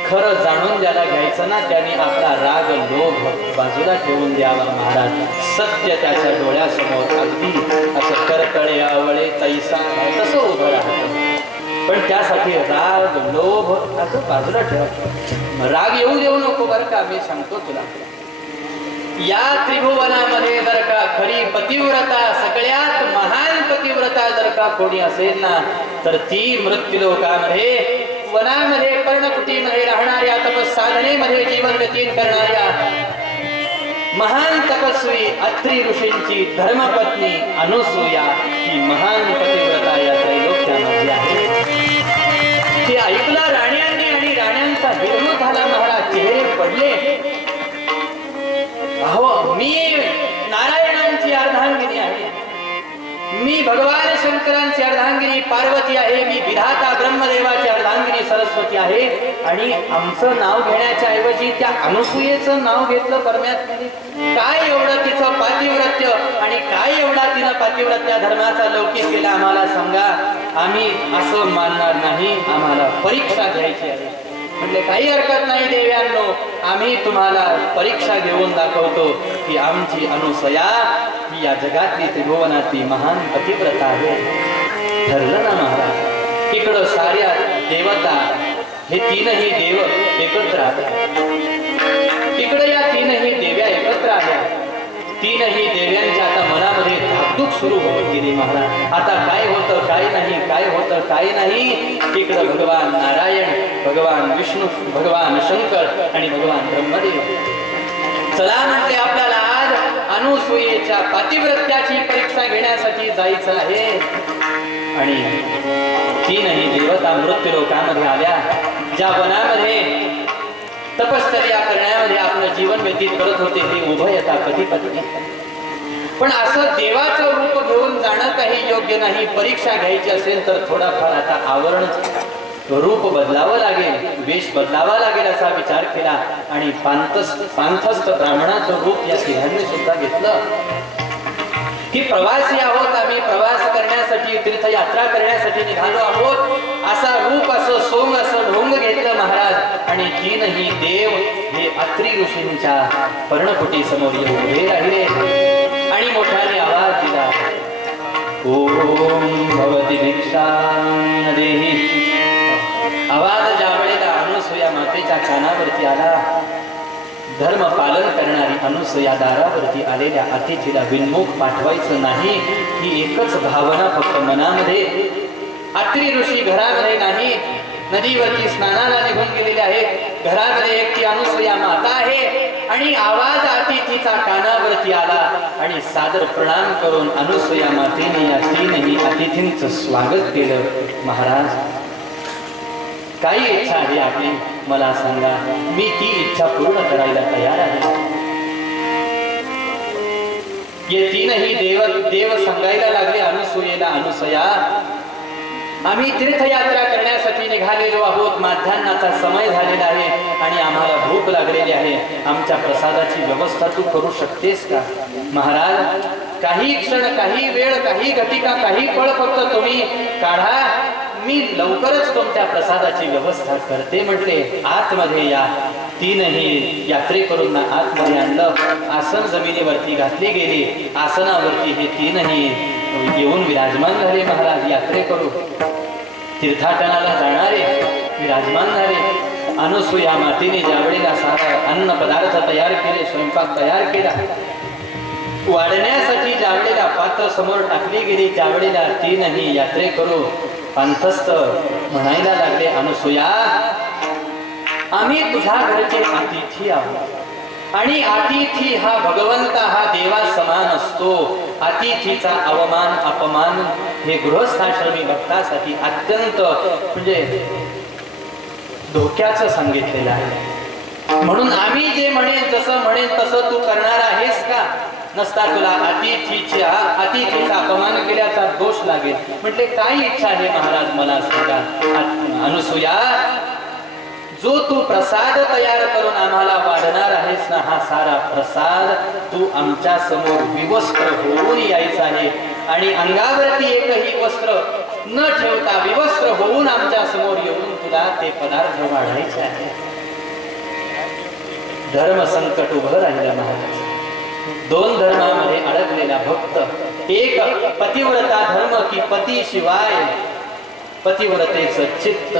खरं जाणून ज्याला घ्यायचं ना त्याने आपला राग लोभ बाजूला ठेवून द्यावा महाराज. सत्य त्याच्या डोळ्यासमोर अगदी असं करतळे आवळे तैसा तसं उभं राहतं. पण त्यासाठी राग लोभ असं बाजूला ठेवा. राग येऊ देऊ नको बरं का. मी सांगतो तुला, या त्रिभुवनामध्ये जर का खरी पतिव्रता, सगळ्यात महान पतिव्रता जर का कोणी असेल ना तर ती मृत्यू लोकामध्ये, वनामध्ये, पर्णकुटीमध्ये राहणाऱ्या, तपस साधनेमध्ये जीवन व्यतीत करणाऱ्या महान तपस्वी अत्रि ऋषींची धर्मपत्नी अनुसूया ही महान पतिव्रता या त्रैलोक्यामध्ये आहे. ते ऐकलं राण्यांनी आणि राण्यांचा विरोध झाला महाराज. चेहरे पडले. अहो मी नारायणांची अर्धांगिनी आहे, मी भगवान शंकरांची अर्धांगिनी पार्वती आहे, मी विधाता ब्रह्मदेवाची अर्धांगिनी सरस्वती आहे. आणि आमचं नाव घेण्याच्या ऐवजी त्या अनुसूयेचं नाव घेतलं परमात्म्याने. काय एवढं तिचं पातिव्रत्य आणि काय एवढा तिनं पातिव्रत्या धर्माचा लौकिक केला आम्हाला सांगा. आम्ही असं मानणार नाही, आम्हाला परीक्षा घ्यायची आहे. म्हणजे काही हरकत नाही देव्यांनो, आम्ही तुम्हाला परीक्षा घेऊन दाखवतो की आमची अनुसया ही या जगातली त्रिभुवनातली महान पतिव्रता आहे. ठरलं ना महाराज. इकडं साऱ्या देवता हे तीनही देव एकत्र आले. इकडं या तीनही देव्या एकत्र आल्या. तीनही देव्यांच्या आता मनामध्ये धाकधूक सुरू होत गेली महाराज. आता काय होतं काय नाही, काय होतं काय नाही. इकडं भगवान नारायण, भगवान विष्णू, भगवान शंकर आणि भगवान ब्रह्मदेव. चला म्हटले आपल्याला आज अनुसूयेच्या पातिव्रत्याची परीक्षा घेण्यासाठी जायचं आहे. आणि तीनही देवता मृत्यू लोकांमध्ये आल्या. ज्या वनामध्ये तपश्चर्या करण्यामध्ये आपलं जीवन व्यतीत करत होते ते उभयता पती पत्नी. पण असं देवाचं रूप घेऊन जाणं काही योग्य नाही. परीक्षा घ्यायची असेल तर थोडाफार आता आवरण रूप बदलावं लागेल, वेश बदलावा लागेल असा विचार केला. आणि पांथस्थ ब्राह्मणाचं रूप या तिघांनी सुद्धा घेतलं की प्रवासी आहोत आम्ही, प्रवास करण्यासाठी, तीर्थयात्रा करण्यासाठी निघालो आहोत. असा रूप, असं सोंग, असं ढोंग घेतलं महाराज. आणि तीनही देव हे अत्री ऋषींच्या पर्णकुटी समोर येऊन उभे राहिले आणि मोठ्याने आवाज दिला, ओम भवती भिक्षां देहि. आवाज ज्या वेळेला अनुसूया मातेच्या कानावरती आला, धर्म पालन करणारी अनुसूया दारावरती आलेल्या अतिथीला विनमुख पाठवायचं नाही ही एकच भावना फक्त मनामध्ये. अत्री ऋषी घरामध्ये नाही, नदीवरती स्नानाला निघून गेलेले आहेत. घरामध्ये एकटी अनुसूया माता आहे आणि आवाज अतिथीचा कानावरती आला आणि सादर प्रणाम करून अनुसूया मातेने या तीनही अतिथींचं स्वागत केलं. महाराज, काही इच्छा आहे आपली, मला सांगा, मी ती इच्छा पूर्ण करायला तयार आहे. ये तीनही देव सांगायला लागले अनुसूयेला, अनुसूया, आम्ही तीर्थयात्रा करण्यासाठी निघालेलो आहोत. माध्यान्हाचा समय झालेला आहे आणि आम्हाला भूक लागलेली आहे. आमच्या प्रसादाची व्यवस्था तू करू शकतेस का? महाराज, काही क्षण, काही वेळ, काही घटिका, काही पळ फक्त तुम्ही काढा, मी लवकरच तुमच्या प्रसादाची व्यवस्था करते म्हटले. आतमध्ये या. तीनही यात्रेकरूंना आतमध्ये आणलं. आसन जमिनीवरती घातली गेली. आसनावरती हे तीनही येऊन विराजमान झाले. महाराज, यात्रेकरू तीर्थाटनाला जाणारे विराजमान झाले. अनुसूया मातेने ज्यावेळेला सारा अन्न पदार्थ तयार केले, स्वयंपाक तयार केला, वाढण्यासाठी ज्यावेळेला पात्र समोर टाकली गेली, त्यावेळेला तीनही यात्रेकरू पंथस्थ म्हणायला लागले, अनुसूया, आम्ही तुझ्या घरचे अतिथी आहोत आणि अतिथी हा भगवंत, हा देवा समान असतो. अतिथीचा अवमान, अपमान हे गृहस्थाश्रमी भक्तासाठी अत्यंत म्हणजे धोक्याचं सांगितलेलं आहे. म्हणून आम्ही जे म्हणेन, जसं म्हणेन तसं तू करणार आहेस का? नसता तुला अतिथीचा अपमान केल्याचा दोष लागेल. म्हटले, काय इच्छा आहे महाराज, मला सांगा. अनुसूया, जो तू प्रसाद तयार करून आम्हाला वाढणार आहेस ना, हा सारा प्रसाद तू आमच्या समोर विवस्त्र होऊन यायचा आहे आणि अंगावरती एकही वस्त्र न ठेवता विवस्त्र होऊन आमच्या समोर येऊन तुला ते पदार्थ वाढायचे आहे. धर्म संकट उभं राहिलं महाराज. दोन धर्मामध्ये अडकलेला भक्त, एक पतिव्रता धर्म की पती शिवाय पतिव्रतेचं चित्त,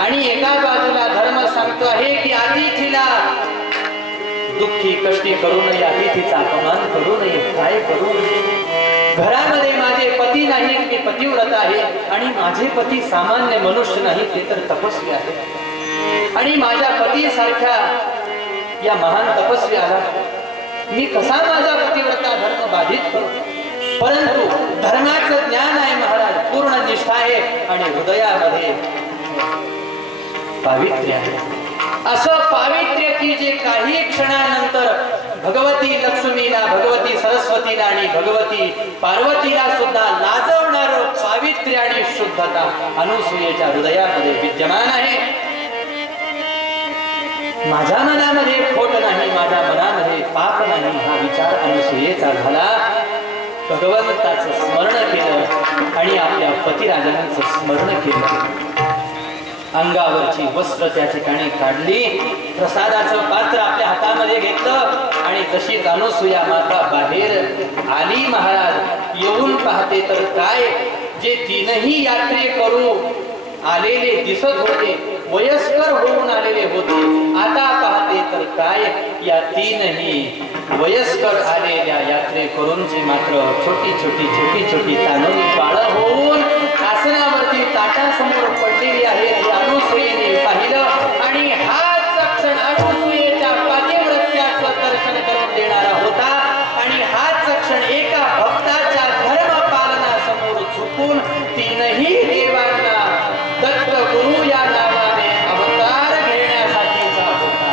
आणि एका बाजूला धर्म सांगतो आहे की अतिथीला दुःखी कष्टी करू नये, अतिथीचा अपमान करू नये. काय करू? घरामध्ये माझे पती नाही, मी पतिव्रता आहे आणि माझे पती सामान्य मनुष्य नाही, ते तर तपस्वी आहे आणि माझ्या पती सारख्या या महान तपस्व्याला मी कसा माझा पतिव्रता धर्म बाधित करू? परंतु धर्माचं ज्ञान आहे महाराज, पूर्ण निष्ठा आहे आणि हृदयामध्ये पावित्र्य आहे. असं पावित्र्य की जे काही क्षणानंतर भगवती लक्ष्मीला, भगवती सरस्वतीला आणि भगवती पार्वतीला सुद्धा लाजवणारं पावित्र्य आणि शुद्धता अनुसूयेच्या हृदयामध्ये विद्यमान आहे. माझ्या मनामध्ये खोट नाही, माझ्या मनामध्ये पाप नाही, हा विचार अनुसूयेचा झाला. भगवंताचं स्मरण केलं आणि आपल्या पतिराजांचं स्मरण केलं. अंगावरची वस्त्र त्या ठिकाणी काढली, प्रसादाचं पात्र आपल्या हातामध्ये घेतलं आणि जशी अनुसूया माता बाहेर आली महाराज, येऊन पाहते तर काय, जे तीनही यात्रेकरू आलेले दिसत होते, वयस्कर होऊन आलेले होते, आता पाहते तर काय, या तीनही वयस्कर आलेल्या यात्रेकरूंची मात्र छोटी छोटी तानोली बाळं होऊन आसनावरती ताटासमोर पडलेली आहेत. अनुसूयेने पाहिलं आणि हाच क्षण अनुसूयेच्या पातिव्रत्याचं दर्शन करून देणारा होता आणि हाच क्षण एका भक्ताच्या धर्म पालनासमोर झुकून तीनही देवांना दत्त गुरु या नावाने अवतार घेण्यासाठीचा होता.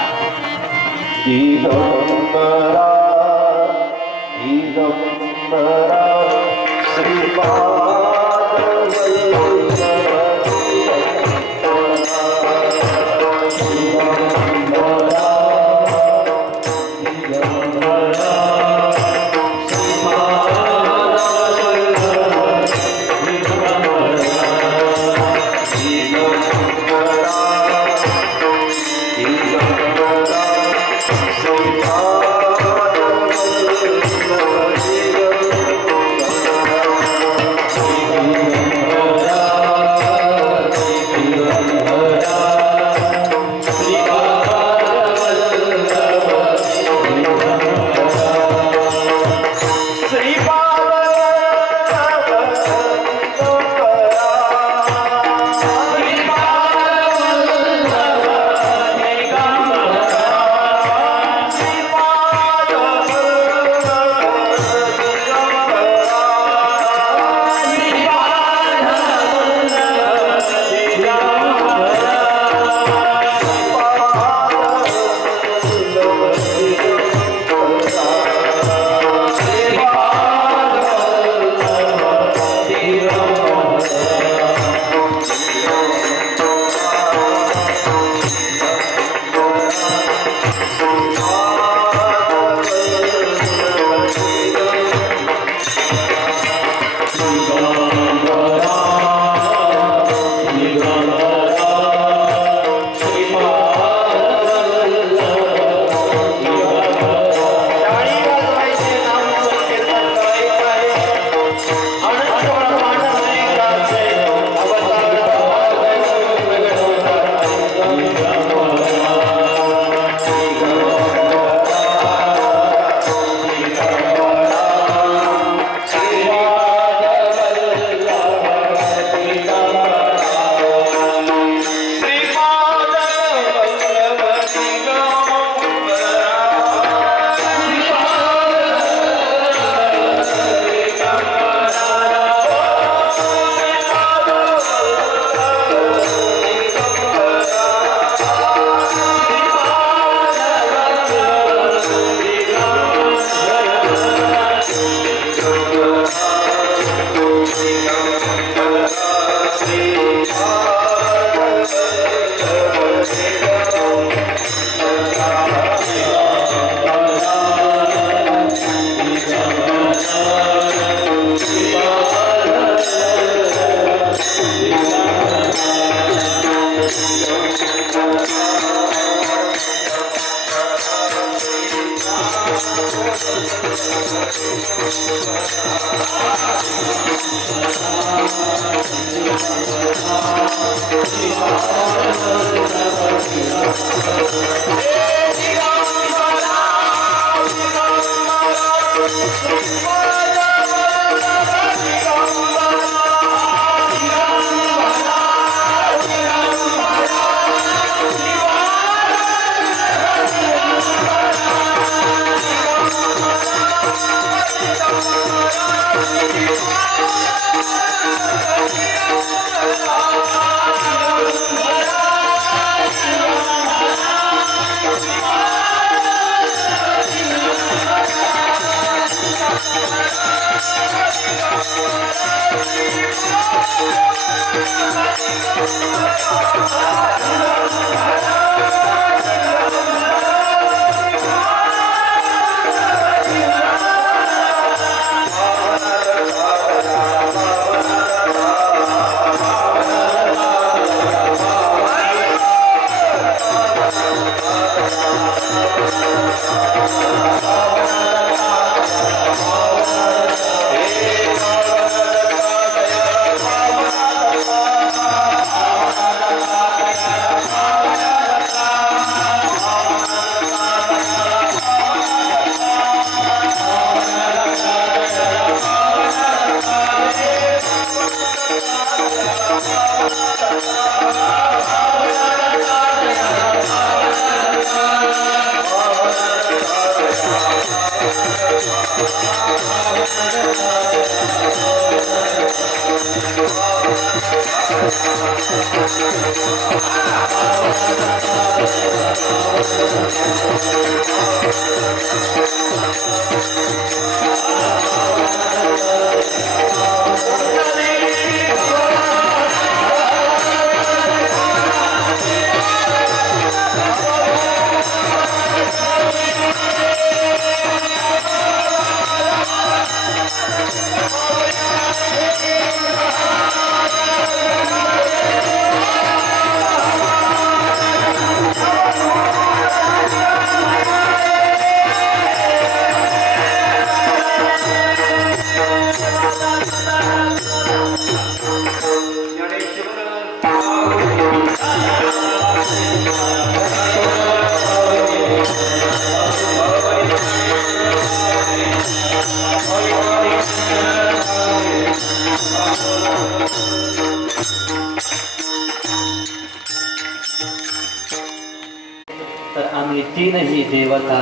तीनही देवता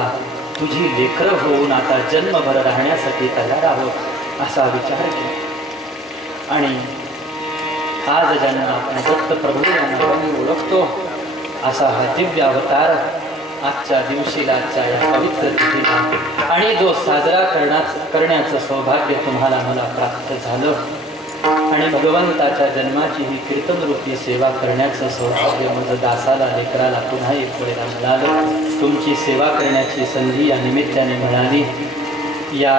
तुझी लेकर होऊन आता जन्मभर राहण्यासाठी तयार आहोत असा विचार केला आणि आज ज्यांना आपण दत्त प्रभू यांना ओळखतो असा हा दिव्य अवतार आजच्या दिवशीला आजच्या या पवित्र तिथीला आणि जो साजरा करण्याचं सौभाग्य तुम्हाला मला प्राप्त झालं आणि भगवंताच्या जन्माची ही कीर्तनरूपी सेवा करण्याचं सौभाग्य माझं दासाला लेकराला पुन्हा एक वेळेला मिळालं. तुमची सेवा करण्याची संधी या निमित्ताने मिळाली. या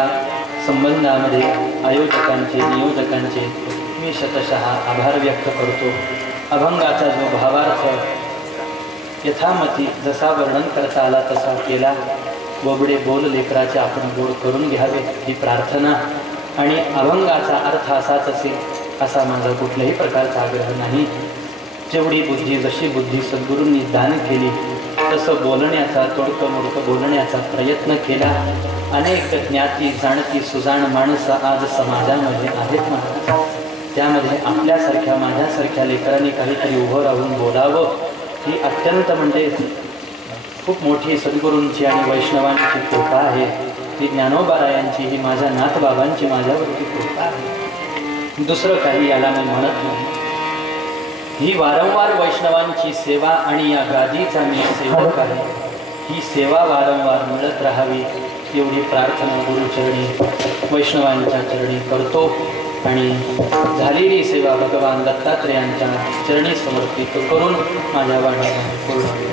संबंधामध्ये आयोजकांचे नियोजकांचे मी शतशः आभार व्यक्त करतो. अभंगाचा जो भावार्थ यथामती जसा वर्णन करता आला तसा केला. बोबडे बोल लेकराचे आपण गोड करून घ्यावे ही प्रार्थना आणि अभंगाचा अर्थ असाच असेल असा माझा कुठल्याही प्रकारचा आग्रह नाही. जेवढी बुद्धी जशी बुद्धी सद्गुरूंनी दान केली तसं बोलण्याचा तोडकं मोडकं बोलण्याचा प्रयत्न केला. अनेक ज्ञाती जाणती सुजाण माणसं आज समाजामध्ये आहेत महाराज. त्यामध्ये आपल्यासारख्या माझ्यासारख्या लेकरांनी काहीतरी उभं राहून बोलावं ही अत्यंत म्हणजे खूप मोठी सद्गुरूंची आणि वैष्णवांची कृपा आहे. ही ज्ञानोबारायांची ही माझ्या नाथबाबांची माझ्यावरती कृपा आहे. दुसरं काही याला मी म्हणत नाही. ही वारंवार वैष्णवांची सेवा आणि या गादीचा मी सेवक आहे. ही सेवा वारंवार मिळत राहावी एवढी प्रार्थना गुरुचरणी वैष्णवांच्या चरणी करतो आणि झालेली सेवा भगवान दत्तात्रेयांच्या चरणी समर्पित करून माझ्या वाणीला पूर्ण